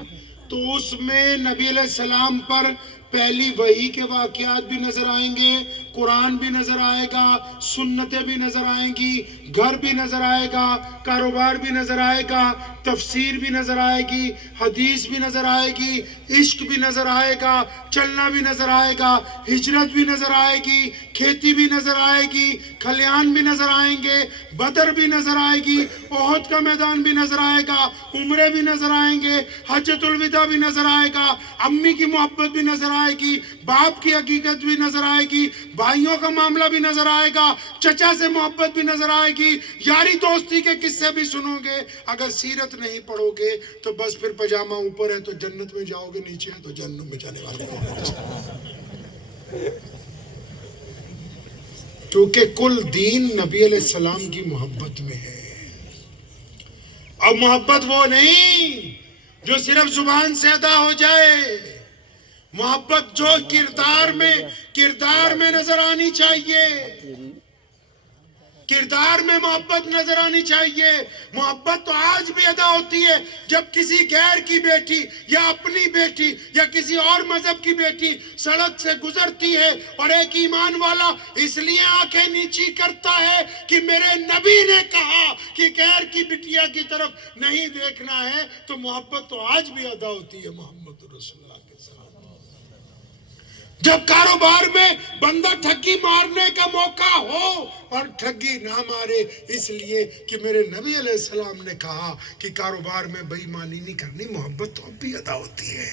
تو اس میں نبی علیہ السلام پر پہلی وحی کے واقعات بھی نظر آئیں گے، قرآن بھی نظر آئے گا، سنتیں بھی نظر آئیں گی، گھر بھی نظر آئے گا، کاروبار بھی نظر آئے گا، تفسیر بھی نظر آئے گی، حدیث بھی نظر آئے گی، عشق بھی نظر آئے گا، چلنا بھی نظر آئے گا، ہجرت بھی نظر آئے گی، کھیتی بھی نظر آئے گی، کھلیان بھی نظر آئیں گے، بدر بھی نظر آئے گی، احد کا میدان بھی نظر آئے گا، عمرے بھی نظر آئیں گے، حجۃ الوداع بھی نظر آئے گا، امی کی محبت بھی نظر آئے گی، باپ کی حقیقت بھی نظر آئے گی، بھائیوں کا معاملہ بھی نظر آئے گا، چچا سے محبت بھی نظر آئے گی، یاری دوستی کے قصے بھی سنو گے۔ اگر سیرت نہیں پڑھو گے تو بس پھر پجامہ اوپر ہے تو جنت میں جاؤ گے، نیچے ہے تو جہنم میں جانے والے ہو۔ کیونکہ کل دین نبی علیہ السلام کی محبت میں ہے، اور محبت وہ نہیں جو صرف زبان سے ادا ہو جائے، محبت جو کردار میں نظر آنی چاہیے، کردار میں محبت نظر آنی چاہیے۔ محبت تو آج بھی ادا ہوتی ہے جب کسی غیر کی بیٹی یا اپنی بیٹی یا کسی اور مذہب کی بیٹی سڑک سے گزرتی ہے اور ایک ایمان والا اس لیے آنکھیں نیچی کرتا ہے کہ میرے نبی نے کہا کہ غیر کی بٹیا کی طرف نہیں دیکھنا ہے، تو محبت تو آج بھی ادا ہوتی ہے محمد رسول اللہ کے ساتھ۔ جب کاروبار میں بندہ ٹھگی مارنے کا موقع ہو اور ٹھگی نہ مارے اس لیے کہ میرے نبی علیہ السلام نے کہا کہ کاروبار میں بے ایمانی نہیں کرنی، محبت تو اب بھی ادا ہوتی ہے۔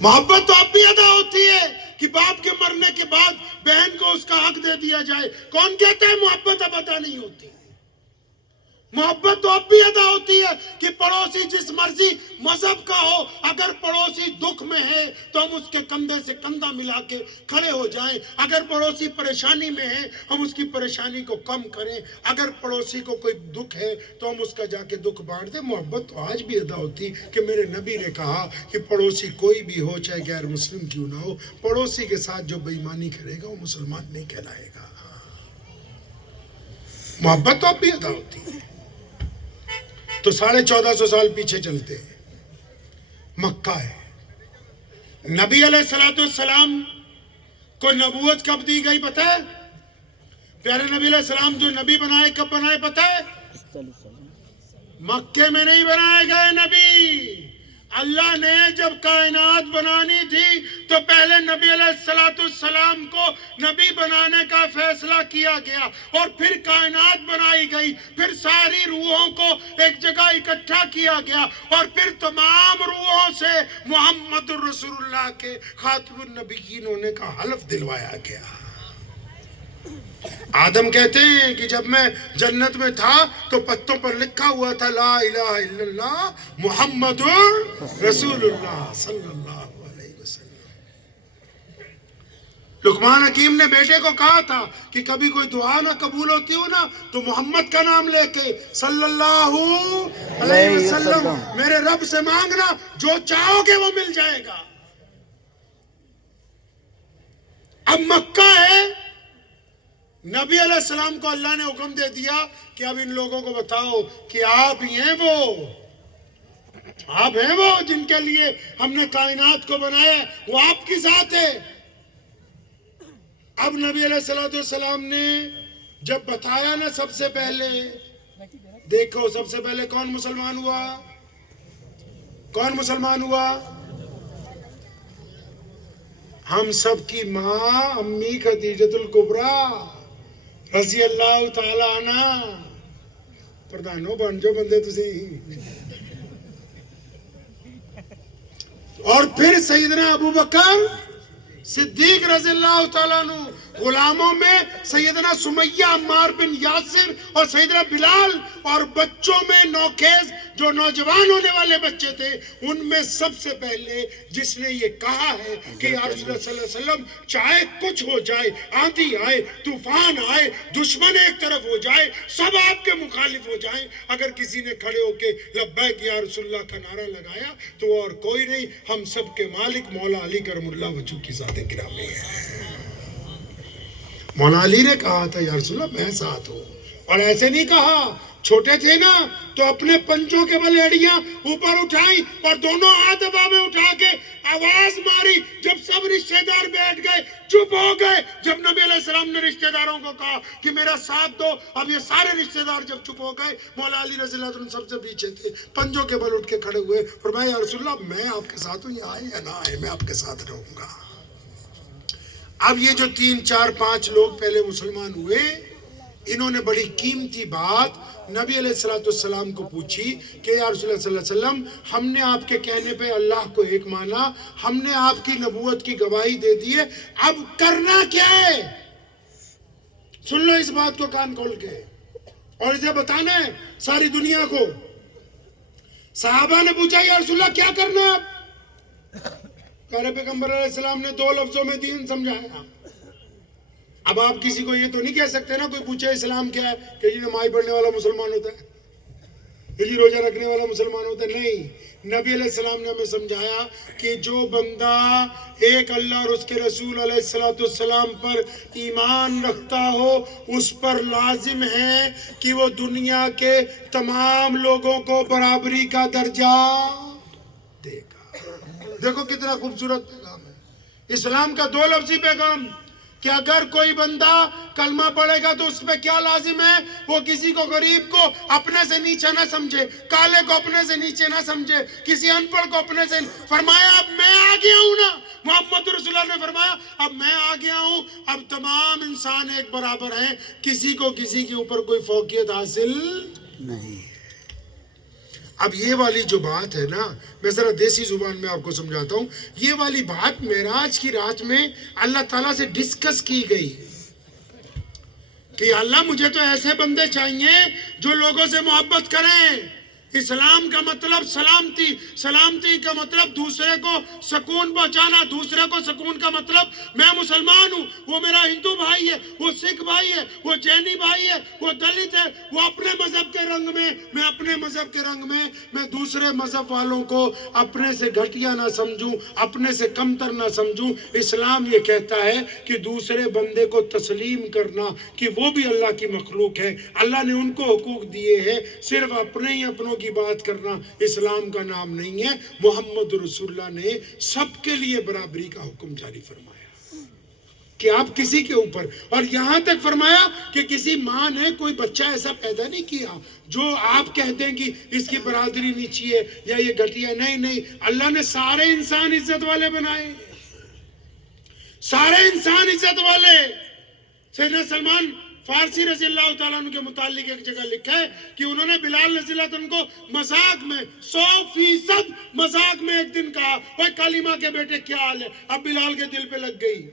محبت تو اب بھی ادا ہوتی ہے کہ باپ کے مرنے کے بعد بہن کو اس کا حق دے دیا جائے۔ کون کہتا ہے محبت اب ادا نہیں ہوتی؟ محبت تو اب بھی ادا ہوتی ہے کہ پڑوسی جس مرضی مذہب کا ہو، اگر پڑوسی دکھ میں ہے تو ہم اس کے کندھے سے کندھا ملا کے کھڑے ہو جائیں، اگر پڑوسی پریشانی میں ہے ہم اس کی پریشانی کو کم کریں، اگر پڑوسی کو کوئی دکھ ہے تو ہم اس کا جا کے دکھ بانٹ دیں۔ محبت تو آج بھی ادا ہوتی کہ میرے نبی نے کہا کہ پڑوسی کوئی بھی ہو چاہے غیر مسلم کیوں نہ ہو، پڑوسی کے ساتھ جو بے ایمانی کرے گا وہ مسلمان نہیں کہلائے گا۔ محبت تو اب بھی ادا ہوتی ہے۔ تو 1450 سال پیچھے چلتے ہیں، مکہ ہے۔ نبی علیہ السلام کو نبوت کب دی گئی پتہ ہے؟ پیارے نبی علیہ السلام جو نبی بنائے کب بنائے پتہ ہے؟ مکے میں نہیں بنائے گئے نبی. اللہ نے جب کائنات بنانی تھی تو پہلے نبی علیہ السلام کو نبی بنانے کا فیصلہ کیا گیا اور پھر کائنات بنائی گئی, پھر ساری روحوں کو ایک جگہ اکٹھا کیا گیا اور پھر تمام روحوں سے محمد رسول اللہ کے خاتم النبیین ہونے کا حلف دلوایا گیا. آدم کہتے ہیں کہ جب میں جنت میں تھا تو پتوں پر لکھا ہوا تھا لا الہ الا اللہ محمد رسول اللہ صلی اللہ علیہ وسلم. لقمان حکیم نے بیٹے کو کہا تھا کہ کبھی کوئی دعا نہ قبول ہوتی ہو نا تو محمد کا نام لے کے صلی اللہ علیہ وسلم میرے رب سے مانگنا, جو چاہو گے وہ مل جائے گا. اب مکہ ہے, نبی علیہ السلام کو اللہ نے حکم دے دیا کہ اب ان لوگوں کو بتاؤ کہ آپ ہی ہیں وہ جن کے لیے ہم نے کائنات کو بنایا ہے, وہ آپ کی ذات ہے. اب نبی علیہ السلام نے جب بتایا نا, سب سے پہلے دیکھو سب سے پہلے کون مسلمان ہوا؟ ہم سب کی ماں امی خدیجۃ الکبریٰ رضی اللہ تعالی عنہ. پردھانوں بن جو بندے تسی. اور پھر سیدنا ابو بکر صدیق رضی اللہ تعالیٰ عنہ. غلاموں میں سیدنا سمیہ عمار بن یاسر اور سیدنا بلال, اور بچوں میں نوخیز جو نوجوان ہونے والے بچے تھے, ان میں سب سے پہلے جس نے یہ کہا ہے کہ یا رسول اللہ صلی اللہ علیہ وسلم چاہے کچھ ہو جائے, آندھی آئے, طوفان آئے, دشمن ایک طرف ہو جائے, سب آپ کے مخالف ہو جائیں, اگر کسی نے کھڑے ہو کے لبیک یا رسول اللہ کا نعرہ لگایا تو اور کوئی نہیں, ہم سب کے مالک مولا علی کرم اللہ وجہ کی ذات گرامی ہے. مولا علی نے کہا تھا یا رسول اللہ میں ساتھ ہوں, اور ایسے نہیں کہا, چھوٹے تھے نا تو اپنے پنجوں کے بل ایڑیاں اوپر اٹھائیں اور دونوں ہاتھ ہوا میں اٹھا کے آواز ماری. جب سب رشتہ دار بیٹھ گئے, چپ ہو گئے, جب نبی علیہ السلام نے رشتہ داروں کو کہا کہ میرا ساتھ دو, اب یہ سارے رشتہ دار جب چپ ہو گئے, مولا علی رضی اللہ عنہ سب سے پیچھے تھے, پنجوں کے بل اٹھ کے کھڑے ہوئے, فرمایا یا رسول اللہ میں آپ کے ساتھ ہوں, یہ آئے یا نہ آئے میں آپ کے ساتھ رہوں گا. اب یہ جو 3 4 5 لوگ پہلے مسلمان ہوئے, انہوں نے بڑی قیمتی بات نبی علیہ السلام کو پوچھی کہ یا رسول اللہ صلی اللہ علیہ وسلم ہم نے آپ کے کہنے پہ اللہ کو ایک مانا, ہم نے آپ کی نبوت کی گواہی دے دی ہے, اب کرنا کیا ہے؟ سن لو اس بات کو کان کھول کے, اور اسے بتانا ہے ساری دنیا کو. صحابہ نے پوچھا یا رسول اللہ کیا کرنا ہے اب؟ پیارے پیغمبر علیہ السلام نے 2 لفظوں میں دین سمجھایا. اب آپ کسی کو یہ تو نہیں کہہ سکتے نا, کوئی پوچھے اسلام کیا ہے کہ جی نماز پڑھنے والا مسلمان ہوتا ہے, یہ جی روزہ رکھنے والا مسلمان ہوتا ہے. نہیں, نبی علیہ السلام نے ہمیں سمجھایا کہ جو بندہ ایک اللہ اور اس کے رسول علیہ السلام پر ایمان رکھتا ہو, اس پر لازم ہے کہ وہ دنیا کے تمام لوگوں کو برابری کا درجہ دے گا. دیکھو کتنا خوبصورت پیغام ہے اسلام کا, 2 لفظی پیغام کہ اگر کوئی بندہ کلمہ پڑھے گا تو اس پہ کیا لازم ہے, وہ کسی کو غریب کو اپنے سے نیچے نہ سمجھے, کالے کو اپنے سے نیچے نہ سمجھے, کسی ان پڑھ کو اپنے سے. فرمایا اب میں آ گیا ہوں نا, محمد رسول اللہ نے فرمایا اب میں آ گیا ہوں, اب تمام انسان ایک برابر ہیں, کسی کو کسی کے اوپر کوئی فوقیت حاصل نہیں. اب یہ والی جو بات ہے نا, میں ذرا دیسی زبان میں آپ کو سمجھاتا ہوں, یہ والی بات معراج کی رات میں اللہ تعالیٰ سے ڈسکس کی گئی کہ اللہ مجھے تو ایسے بندے چاہیے جو لوگوں سے محبت کریں. اسلام کا مطلب سلامتی, سلامتی کا مطلب دوسرے کو سکون پہنچانا, دوسرے کو سکون کا مطلب میں مسلمان ہوں, وہ میرا ہندو بھائی ہے, وہ سکھ بھائی ہے, وہ جینی بھائی ہے, وہ دلت ہے, وہ اپنے مذہب کے رنگ میں, میں اپنے مذہب کے رنگ میں دوسرے مذہب والوں کو اپنے سے گھٹیا نہ سمجھوں, اپنے سے کمتر نہ سمجھوں. اسلام یہ کہتا ہے کہ دوسرے بندے کو تسلیم کرنا کہ وہ بھی اللہ کی مخلوق ہے, اللہ نے ان کو حقوق دیے ہیں, صرف اپنے ہی اپنوں کی بات کرنا اسلام کا نام نہیں ہے. محمد رسول اللہ نے سب کے لیے برابری کا حکم جاری فرمایا. کہ آپ کسی کے اوپر، اور یہاں تک فرمایا کہ کسی ماں نے کوئی بچہ ایسا پیدا نہیں کیا جو آپ کہہ دیں کہ اس کی برادری نیچی ہے یا یہ گھٹیا. نہیں، اللہ نے سارے انسان عزت والے بنائے، سارے انسان عزت والے. سیدنا سلمان فارسی رضی اللہ تعالیٰ عنہ کے متعلق ایک جگہ لکھا ہے کہ انہوں نے بلال رضی اللہ عنہ کو مذاق میں 100% مذاق میں ایک دن کہا، اوے کالیمہ کے بیٹے کیا حال ہے؟ اب بلال کے دل پہ لگ گئی.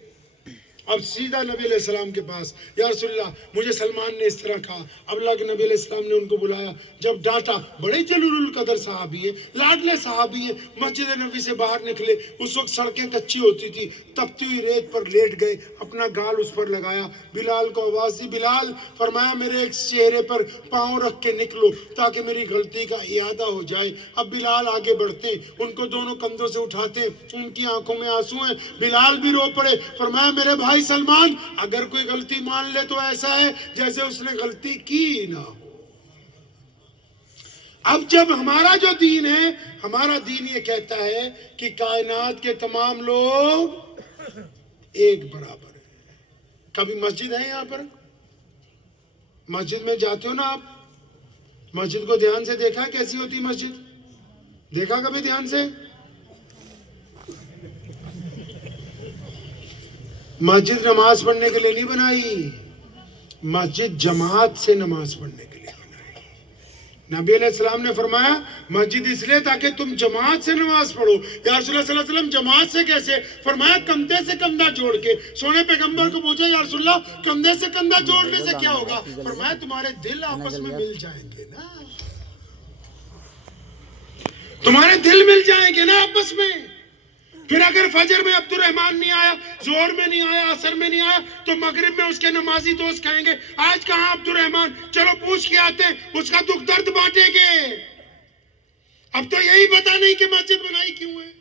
اب سیدھا نبی علیہ السلام کے پاس، یا رسول اللہ مجھے سلمان نے اس طرح کہا. اب اللہ کے نبی علیہ السلام نے ان کو بلایا، جب ڈانٹا. بڑے جلیل القدر صحابی ہیں، لاڈلے صحابی ہیں. مسجد نبی سے باہر نکلے، اس وقت سڑکیں کچی ہوتی تھی، تپتی ہوئی ریت پر لیٹ گئے، اپنا گال اس پر لگایا. بلال کو آواز دی. بلال فرمایا میرے ایک چہرے پر پاؤں رکھ کے نکلو تاکہ میری غلطی کا اعادہ ہو جائے. اب بلال آگے بڑھتے، ان کو دونوں کندھوں سے اٹھاتے، ان کی آنکھوں میں آنسو ہیں. بلال بھی رو پڑے. فرمایا میرے بھائی سلمان، اگر کوئی غلطی مان لے تو ایسا ہے جیسے اس نے غلطی کی نہ ہو. اب جب ہمارا جو دین ہے، ہمارا دین یہ کہتا ہے کہ کائنات کے تمام لوگ ایک برابر ہیں. کبھی مسجد ہے یہاں پر؟ مسجد میں جاتے ہو نا آپ؟ مسجد کو دھیان سے دیکھا کیسی ہوتی مسجد؟ دیکھا کبھی دھیان سے؟ مسجد نماز پڑھنے کے لیے نہیں بنائی، مسجد جماعت سے نماز پڑھنے کے لیے بنائی. نبی علیہ السلام نے فرمایا مسجد اس لیے تاکہ تم جماعت سے نماز پڑھو. یا رسول اللہ صلی اللہ علیہ وسلم جماعت سے کیسے؟ فرمایا کندھے سے کندھا جوڑ کے. سونے پیغمبر کو پوچھا یا رسول اللہ کندھے سے کندھا جوڑنے سے کیا ہوگا؟ فرمایا تمہارے دل آپس میں مل جائیں گے نا، تمہارے دل مل جائیں گے نا آپس میں. پھر اگر فجر میں عبد الرحمن نہیں آیا، ظہر میں نہیں آیا، عصر میں نہیں آیا، تو مغرب میں اس کے نمازی دوست کہیں گے آج کہاں عبد الرحمن، چلو پوچھ کے آتے ہیں، اس کا دکھ درد بانٹیں گے. اب تو یہی پتا نہیں کہ مسجد بنائی کیوں ہے.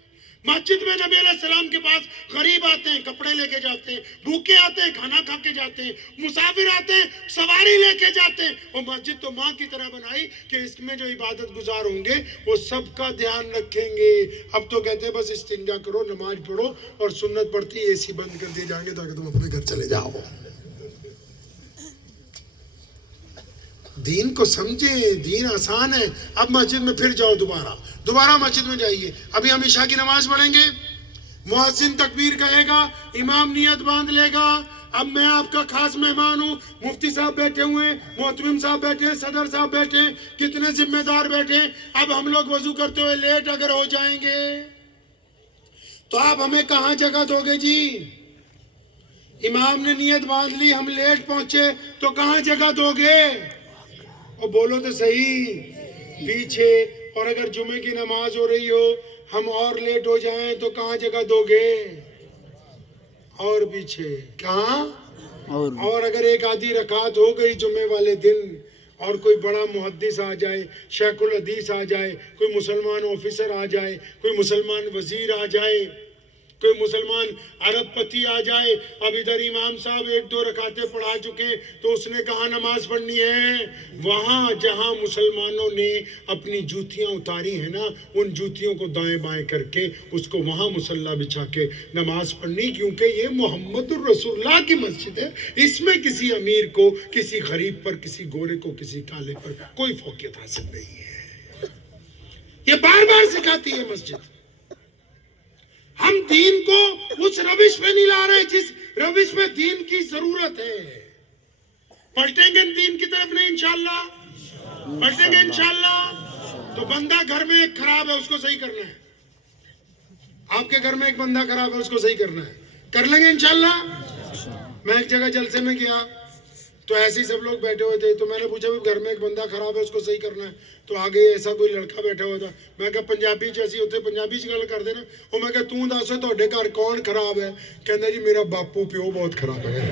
مسجد میں نبی علیہ السلام کے پاس غریب آتے ہیں، کپڑے لے کے جاتے ہیں، بھوکے آتے ہیں، کھانا کھا کے جاتے ہیں، مسافر آتے ہیں، سواری لے کے جاتے ہیں. وہ مسجد تو ماں کی طرح بنائی کہ اس میں جو عبادت گزار ہوں گے وہ سب کا دھیان رکھیں گے. اب تو کہتے ہیں بس استنجا کرو، نماز پڑھو، اور سنت پڑھتی اے سی بند کر دیے جائیں گے تاکہ تم اپنے گھر چلے جاؤ. دین کو سمجھیں، دین آسان ہے. اب مسجد میں پھر جاؤ، دوبارہ مسجد میں جائیے. ابھی ہم عشاء کی نماز پڑھیں گے، مؤذن تکبیر کہے گا، امام نیت باندھ لے گا. اب میں آپ کا خاص مہمان ہوں، مفتی صاحب بیٹھے ہوئے ہیں، محتمم صاحب بیٹھے ہیں، صدر صاحب بیٹھے ہیں، کتنے ذمہ دار بیٹھے ہیں. اب ہم لوگ وضو کرتے ہوئے لیٹ اگر ہو جائیں گے تو آپ ہمیں کہاں جگہ دو گے جی؟ امام نے نیت باندھ لی، ہم لیٹ پہنچے تو کہاں جگہ دو گے؟ اور بولو تو صحیح، پیچھے. اور اگر جمعے کی نماز ہو رہی ہو، ہم اور لیٹ ہو جائیں تو کہاں جگہ دو گے؟ اور پیچھے. کہاں؟ اور اگر ایک آدھی رکعت ہو گئی جمعے والے دن اور کوئی بڑا محدث آ جائے، شیخ الحدیث آ جائے، کوئی مسلمان آفیسر آ جائے، کوئی مسلمان وزیر آ جائے، کوئی مسلمان عرب پتی آ جائے، اب ادھر امام صاحب 1-2 رکعتیں پڑھا چکے تو اس نے کہاں نماز پڑھنی ہے؟ وہاں جہاں مسلمانوں نے اپنی جوتیاں اتاری ہیں نا، ان جوتیوں کو دائیں بائیں کر کے اس کو وہاں مصلی بچھا کے نماز پڑھنی، کیونکہ یہ محمد الرسول اللہ کی مسجد ہے. اس میں کسی امیر کو، کسی غریب پر، کسی گورے کو، کسی کالے پر کوئی فوقیت حاصل نہیں ہے. یہ بار بار سکھاتی ہے مسجد. ہم دین کو اس روش میں نہیں لا رہے جس روش میں دین کی ضرورت ہے. پلٹیں گے دین کی طرف نہیں انشاءاللہ، پلٹیں گے انشاءاللہ. تو بندہ گھر میں ایک خراب ہے، اس کو صحیح کرنا ہے. آپ کے گھر میں ایک بندہ خراب ہے، اس کو صحیح کرنا ہے. کر لیں گے انشاءاللہ. میں ایک جگہ جلسے میں گیا تو ایسے ہی سب لوگ بیٹھے ہوئے تھے، تو میں نے پوچھا گھر میں ایک بندہ خراب ہے، اس کو صحیح کرنا ہے. تو آگے ایسا کوئی لڑکا بیٹھا ہوا تھا. میں کہا پنجابی جیسی ہوتے پنجابی سے گل کر دینا. اور میں کہا توں دس تہاڈے گھر کون خراب ہے؟ کہندا جی میرا باپو پیو بہت خراب ہے.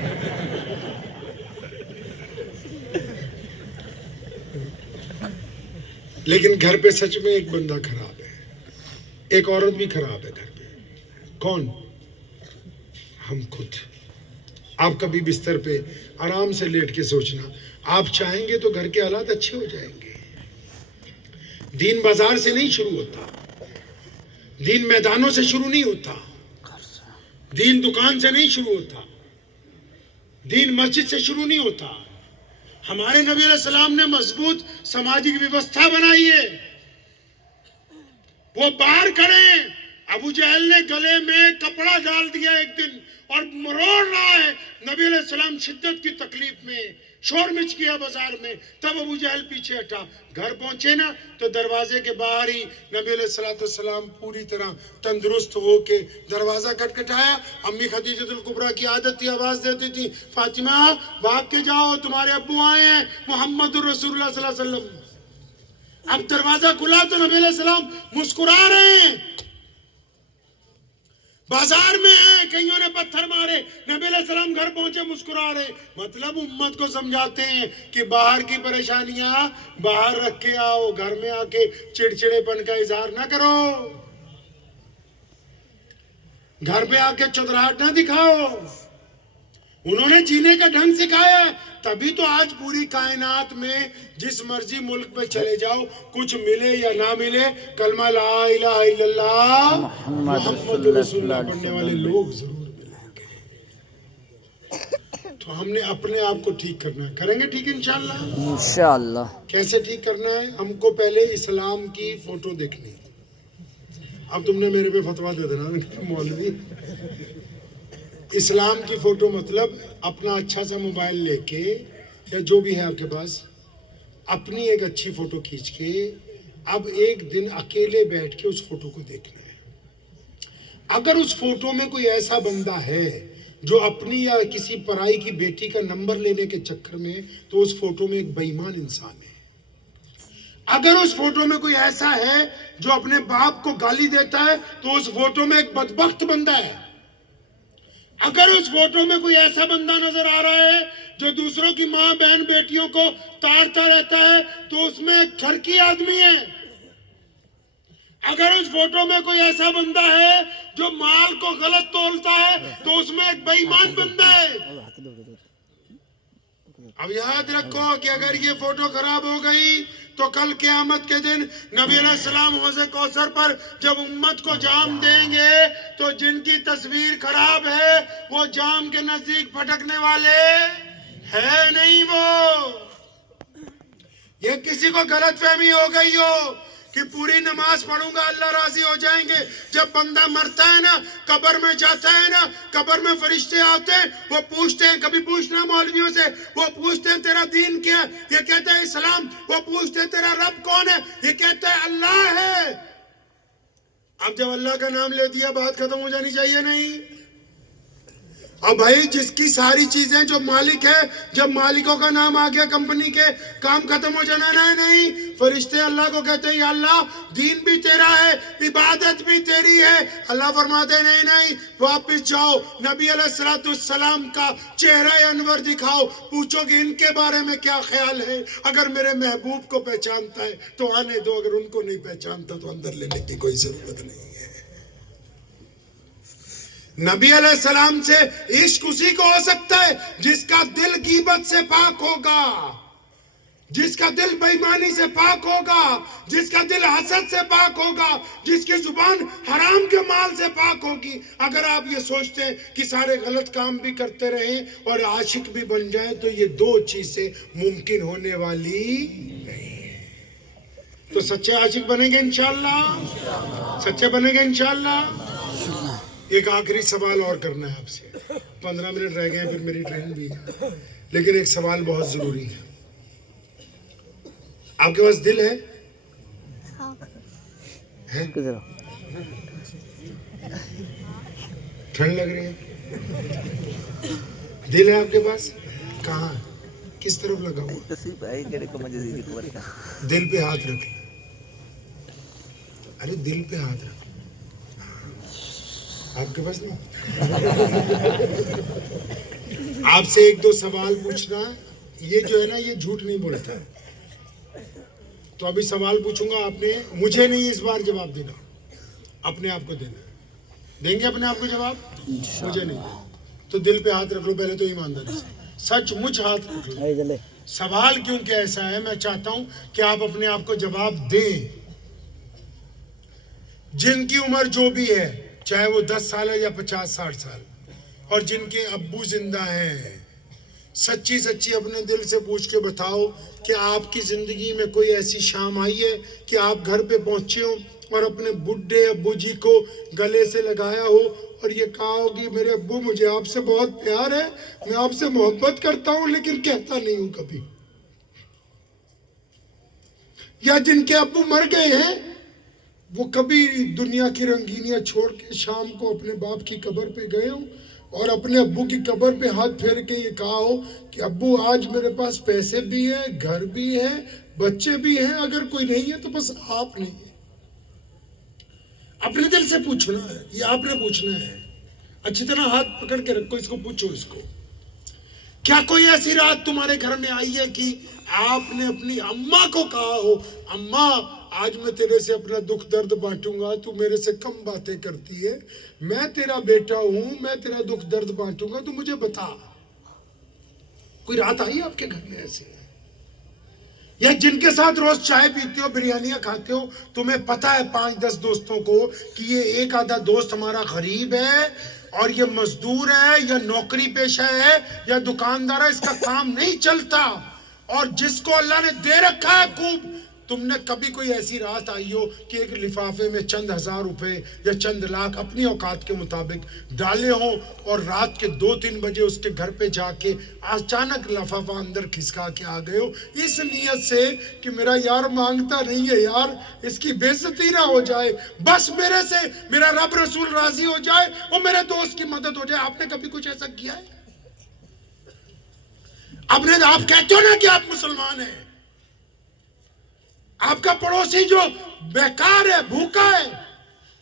لیکن گھر پہ سچ میں ایک بندہ خراب ہے، ایک عورت بھی خراب ہے گھر پہ. کون؟ ہم خود. آپ کبھی بستر پہ آرام سے لیٹ کے سوچنا، آپ چاہیں گے تو گھر کے حالات اچھے ہو جائیں گے. دین بازار سے نہیں شروع ہوتا، دین میدانوں سے شروع نہیں ہوتا، دین دکان سے نہیں شروع ہوتا. دین مسجد سے شروع نہیں ہوتا. ہمارے نبی علیہ السلام نے مضبوط سماجی ویوستھا بنائی ہے. وہ باہر کھڑے ہیں. ابو جہل نے گلے میں کپڑا ڈال دیا ایک دن اور مروڑ رہا ہے. نبی علیہ السلام شدت کی تکلیف میں شور مچ کیا بازار میں. تب ابو جہل پیچھے ہٹا. گھر پہنچے نا تو دروازے کے باہر ہی نبی علیہ السلام پوری طرح تندرست ہو کے دروازہ کٹکھٹایا. امی خدیجہ الکبریٰ کی عادت تھی, آواز دیتی تھی, فاطمہ بھاگ کے جاؤ, تمہارے ابو آئے ہیں, محمد رسول اللہ صلی اللہ علیہ وسلم. اب دروازہ کھلا تو نبی علیہ السلام مسکرا رہے ہیں. بازار میں ہیں, کئیوں نے پتھر مارے, نبی علیہ السلام گھر پہنچے مسکرا رہے. مطلب امت کو سمجھاتے ہیں کہ باہر کی پریشانیاں باہر رکھ کے آؤ, گھر میں آ کے چڑچڑے پن کا اظہار نہ کرو, گھر پہ آ کے چتراہٹ نہ دکھاؤ. انہوں نے جینے کا ڈھنگ سکھایا, تبھی تو آج پوری کائنات میں جس مرضی ملک پہ چلے جاؤ, کچھ ملے یا نہ ملے, کلمہ لا الہ الا اللہ محمد رسول اللہ پڑھنے والے لوگ ضرور ملیں گے. تو ہم نے اپنے آپ کو ٹھیک کرنا ہے. کریں گے ٹھیک انشاءاللہ. انشاءاللہ. کیسے ٹھیک کرنا ہے؟ ہم کو پہلے اسلام کی فوٹو دیکھنی. اب تم نے میرے پہ فتویٰ دے دینا مولوی. اسلام کی فوٹو مطلب اپنا اچھا سا موبائل لے کے یا جو بھی ہے آپ کے پاس, اپنی ایک اچھی فوٹو کھینچ کے اب ایک دن اکیلے بیٹھ کے اس فوٹو کو دیکھنا ہے. اگر اس فوٹو میں کوئی ایسا بندہ ہے جو اپنی یا کسی پرائی کی بیٹی کا نمبر لینے کے چکر میں, تو اس فوٹو میں ایک بے ایمان انسان ہے. اگر اس فوٹو میں کوئی ایسا ہے جو اپنے باپ کو گالی دیتا ہے, تو اس فوٹو میں ایک بدبخت بندہ ہے. اگر اس فوٹو میں کوئی ایسا بندہ نظر آ رہا ہے جو دوسروں کی ماں بہن بیٹیوں کو تاڑتا رہتا ہے, تو اس میں ایک ٹھرکی آدمی ہے. اگر اس فوٹو میں کوئی ایسا بندہ ہے جو مال کو غلط تولتا ہے, تو اس میں ایک بے ایمان بندہ ہے. اب یاد رکھو کہ اگر یہ فوٹو خراب ہو گئی تو کل قیامت کے دن نبی علیہ السلام حوض کوثر پر جب امت کو جام دیں گے, تو جن کی تصویر خراب ہے وہ جام کے نزدیک پھٹکنے والے ہے نہیں. وہ یہ کسی کو غلط فہمی ہو گئی ہو کہ پوری نماز پڑھوں گا اللہ راضی ہو جائیں گے. جب بندہ مرتا ہے نا, قبر میں جاتا ہے نا, قبر میں فرشتے آتے ہیں, وہ پوچھتے ہیں, کبھی پوچھنا مولویوں سے, وہ پوچھتے ہیں تیرا دین کیا ہے, یہ کہتا ہے اسلام. وہ پوچھتے ہیں تیرا رب کون ہے, یہ کہتا ہے اللہ ہے. اب جب اللہ کا نام لے دیا بات ختم ہو جانی چاہیے نہیں؟ اور بھائی جس کی ساری چیزیں جو مالک ہے, جب مالکوں کا نام آ گیا کمپنی کے, کام ختم ہو جانا ہے نہیں. فرشتے اللہ کو کہتے ہیں یا اللہ دین بھی تیرا ہے, عبادت بھی تیری ہے. اللہ فرماتے ہیں نہیں, واپس جاؤ, نبی علیہ السلام کا چہرہ انور دکھاؤ, پوچھو کہ ان کے بارے میں کیا خیال ہے. اگر میرے محبوب کو پہچانتا ہے تو آنے دو, اگر ان کو نہیں پہچانتا تو اندر لینے کی کوئی ضرورت نہیں ہے. نبی علیہ السلام سے عشق اسی کو ہو سکتا ہے جس کا دل غیبت سے پاک ہوگا, جس کا دل بے ایمانی سے پاک ہوگا, جس کا دل حسد سے پاک ہوگا, جس کی زبان حرام کے مال سے پاک ہوگی. اگر آپ یہ سوچتے ہیں کہ سارے غلط کام بھی کرتے رہیں اور عاشق بھی بن جائیں, تو یہ دو چیزیں ممکن ہونے والی نہیں. تو سچے عاشق بنیں گے انشاءاللہ, سچے بنیں گے انشاءاللہ. ایک آخری سوال اور کرنا ہے آپ سے, 15 منٹ رہ گئے, پھر میری ٹرین بھی ہے, لیکن ایک سوال بہت ضروری ہے. آپ کے پاس دل ہے؟ ٹھنڈ لگ رہی ہے, دل ہے آپ کے پاس؟ کہاں, کس طرف لگا ہوا؟ دل پہ ہاتھ رکھ. ارے دل پہ ہاتھ رکھ. آپ کے پاس نہیں؟ آپ سے ایک دو سوال پوچھنا. یہ جو ہے نا, یہ جھوٹ نہیں بولتا. تو ابھی سوال پوچھوں گا, آپ نے مجھے نہیں اس بار جواب دینا, اپنے آپ کو دینا. دیں گے اپنے آپ کو جواب؟ مجھے نہیں. تو دل پہ ہاتھ رکھ لو پہلے تو ایمانداری سے, سچ مچ ہاتھ رکھ لو. سوال کیونکہ ایسا ہے, میں چاہتا ہوں کہ آپ اپنے آپ کو جواب دیں. جن کی عمر جو بھی ہے, چاہے وہ 10 سال ہے یا 50-60 سال, اور جن کے ابو زندہ ہیں, سچی سچی اپنے دل سے پوچھ کے بتاؤ کہ آپ کی زندگی میں کوئی ایسی شام آئی ہے کہ آپ گھر پہ پہنچے ہو اور اپنے بڈھے ابو جی کو گلے سے لگایا ہو اور یہ کہا ہو کہ میرے ابو مجھے آپ سے بہت پیار ہے، میں آپ سے محبت کرتا ہوں لیکن کہتا نہیں ہوں کبھی؟ یا جن کے ابو مر گئے ہیں وہ کبھی دنیا کی رنگینیاں چھوڑ کے شام کو اپنے باپ کی قبر پہ گئے ہوں اور اپنے ابو کی قبر پہ ہاتھ پھیر کے یہ کہا ہو کہ ابو آج میرے پاس پیسے بھی ہیں، گھر بھی ہے، بچے بھی ہیں، اگر کوئی نہیں ہے تو بس آپ نہیں ہے؟ اپنے دل سے پوچھنا ہے، یہ آپ نے پوچھنا ہے. اچھی طرح ہاتھ پکڑ کے رکھو، اس کو پوچھو اس کو. کیا کوئی ایسی رات تمہارے گھر میں آئی ہے کہ آپ نے اپنی اماں کو کہا ہو اماں آج میں تیرے سے اپنا دکھ درد بانٹوں گا، تو میرے سے کم باتیں کرتی ہے، میں تیرا بیٹا ہوں، میں تیرا دکھ درد بانٹوں گا، تو مجھے بتا. کوئی رات آئی ہے آپ کے گھر میں ایسی؟ یا جن کے ساتھ روز چائے پیتے ہو، بریانیاں کھاتے ہو، تمہیں پتا ہے 5-10 دوستوں کو کہ یہ ایک آدھا دوست ہمارا غریب ہے اور یہ مزدور ہے یا نوکری پیشہ ہے یا دکاندار ہے، اس کا کام نہیں چلتا، اور جس کو اللہ نے دے رکھا ہے خوب. تم نے کبھی کوئی ایسی رات آئی ہو کہ ایک لفافے میں چند ہزار روپے یا چند لاکھ اپنی اوقات کے مطابق ڈالے ہوں اور رات کے 2-3 بجے اس کے گھر پہ جا کے اچانک لفافہ اندر کھسکا کے آ گئے ہو اس نیت سے کہ میرا یار مانگتا نہیں ہے یار، اس کی بے عزتی نہ ہو جائے، بس میرے سے میرا رب رسول راضی ہو جائے اور میرے دوست کی مدد ہو جائے؟ آپ نے کبھی کچھ ایسا کیا ہے؟ آپ کہتے ہو نا کہ آپ مسلمان ہیں، آپ کا پڑوسی جو بیکار ہے، بھوکا ہے،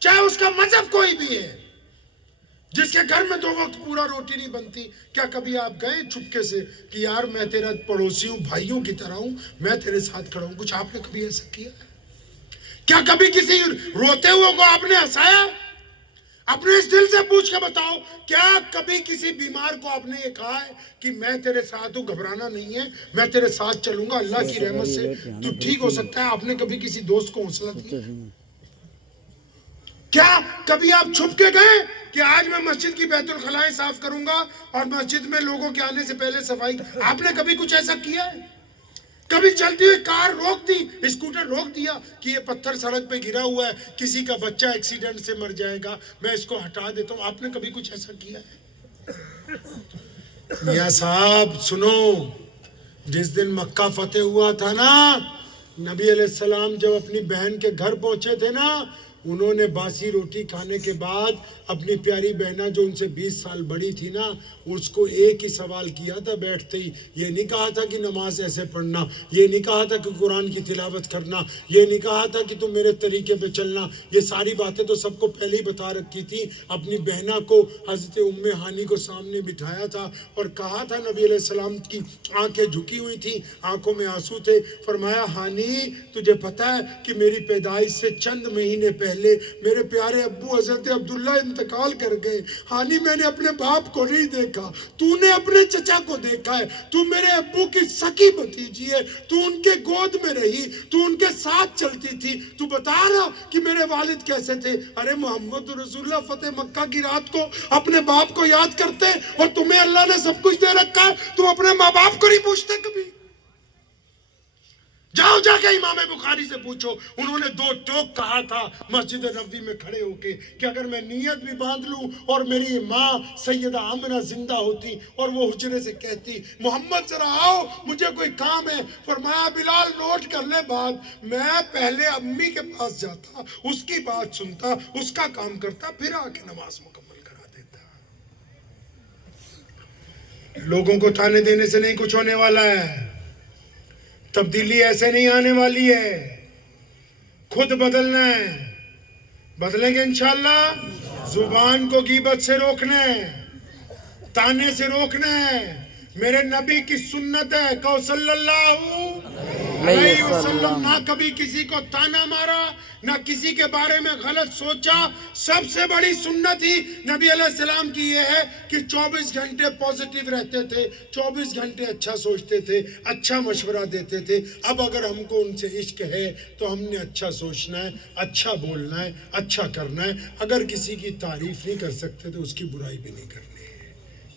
چاہے اس کا مذہب کوئی بھی ہے، جس کے گھر میں 2 وقت پورا روٹی نہیں بنتی، کیا کبھی آپ گئے چپکے سے کہ یار میں تیرا پڑوسی ہوں، بھائیوں کی طرح ہوں، میں تیرے ساتھ کھڑا ہوں؟ کچھ آپ نے کبھی ایسا کیا؟ کیا کبھی کسی روتے ہوئے کو آپ نے ہنسایا؟ اپنے اس دل سے پوچھ کے بتاؤ، کیا کبھی کسی بیمار کو آپ نے یہ کہا ہے کہ میں تیرے ساتھ ہوں، گھبرانا نہیں ہے، میں تیرے ساتھ چلوں گا، اللہ کی رحمت سے تو ٹھیک ہو سکتا ہے؟ آپ نے کبھی کسی دوست کو حوصلہ دیا؟ کیا کبھی آپ چھپ کے گئے کہ آج میں مسجد کی بیت الخلائیں صاف کروں گا اور مسجد میں لوگوں کے آنے سے پہلے صفائی؟ آپ نے کبھی کچھ ایسا کیا ہے؟ کبھی چلتی ہوئی کار روک دی، اسکوٹر روک دیا کہ یہ پتھر سڑک پہ گرا ہوا ہے، کسی کا بچہ ایکسیڈنٹ سے مر جائے گا، میں اس کو ہٹا دیتا ہوں؟ آپ نے کبھی کچھ ایسا کیا ہے؟ میاں صاحب سنو، جس دن مکہ فتح ہوا تھا نا، نبی علیہ السلام جب اپنی بہن کے گھر پہنچے تھے نا، انہوں نے باسی روٹی کھانے کے بعد اپنی پیاری بہنہ جو ان سے 20 سال بڑی تھی نا، اس کو ایک ہی سوال کیا تھا بیٹھتے ہی. یہ نہیں کہا تھا کہ نماز ایسے پڑھنا، یہ نہیں کہا تھا کہ قرآن کی تلاوت کرنا، یہ نہیں کہا تھا کہ تم میرے طریقے پہ چلنا، یہ ساری باتیں تو سب کو پہلے ہی بتا رکھی تھی. اپنی بہنہ کو حضرت ام ہانی کو سامنے بٹھایا تھا اور کہا تھا، نبی علیہ السلام کی آنکھیں جھکی ہوئی تھی، آنکھوں میں آنسو تھے، فرمایا ہانی تجھے پتا ہے کہ میری پیدائش سے چند مہینے پہلے میرے پیارے ابو حضرت عبداللہ انتقال کر گئے. ہانی میں نے اپنے باپ کو نہیں دیکھا، تو نے اپنے چچا کو دیکھا ہے، تو میرے ابو کی سکی بھتیجی ہے، تو ان کے گود میں رہی، تو ان کے ساتھ چلتی تھی، تو بتا رہا کہ میرے والد کیسے تھے. ارے محمد رسول اللہ فتح مکہ کی رات کو اپنے باپ کو یاد کرتے اور تمہیں اللہ نے سب کچھ دے رکھا ہے، تم اپنے ماں باپ کو نہیں پوچھتے کبھی؟ جاؤ جا کے امام بخاری سے پوچھو، انہوں نے 2 ٹوک کہا تھا مسجد نبوی میں کھڑے ہو کے کہ اگر میں نیت بھی باندھ لوں اور میری ماں سیدہ آمنہ زندہ ہوتی اور وہ حجرے سے کہتی محمد ذرا آؤ مجھے کوئی کام ہے، فرمایا بلال نوٹ کر لے بات، میں پہلے امی کے پاس جاتا، اس کی بات سنتا، اس کا کام کرتا، پھر آ کے نماز مکمل کرا دیتا. لوگوں کو تانے دینے سے نہیں کچھ ہونے والا ہے، تبدیلی ایسے نہیں آنے والی ہے، خود بدلنا ہے. بدلیں گے انشاءاللہ. زبان کو غیبت سے روکنا ہے، تانے سے روکنا ہے. میرے نبی کی سنت ہے، کہو صلی اللہ علیہ وسلم، نہ کبھی کسی کو تانا مارا، نہ کسی کے بارے میں غلط سوچا. سب سے بڑی سنت ہی نبی علیہ السلام کی یہ ہے کہ 24 گھنٹے پوزیٹیو رہتے تھے، 24 گھنٹے اچھا سوچتے تھے، اچھا مشورہ دیتے تھے. اب اگر ہم کو ان سے عشق ہے تو ہم نے اچھا سوچنا ہے، اچھا بولنا ہے، اچھا کرنا ہے. اگر کسی کی تعریف نہیں کر سکتے تو اس کی برائی بھی نہیں کرنی ہے.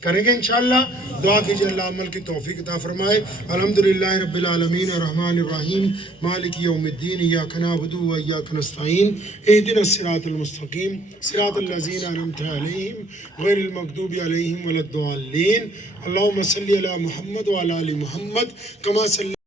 کریں گے انشاءاللہ. دعا کیجئے اللہ عمل کی توفیق عطا فرمائے. الحمدللہ رب العالمین الرحمن الرحیم مالک یوم الدین ایاک نعبد و ایاک نستعین اہدنا الصراط المستقیم صراط الذین انعمت علیہم غیر المغضوب علیہم ولا الضالین. اللہم صلی علی محمد وعلی آل محمد کما صلی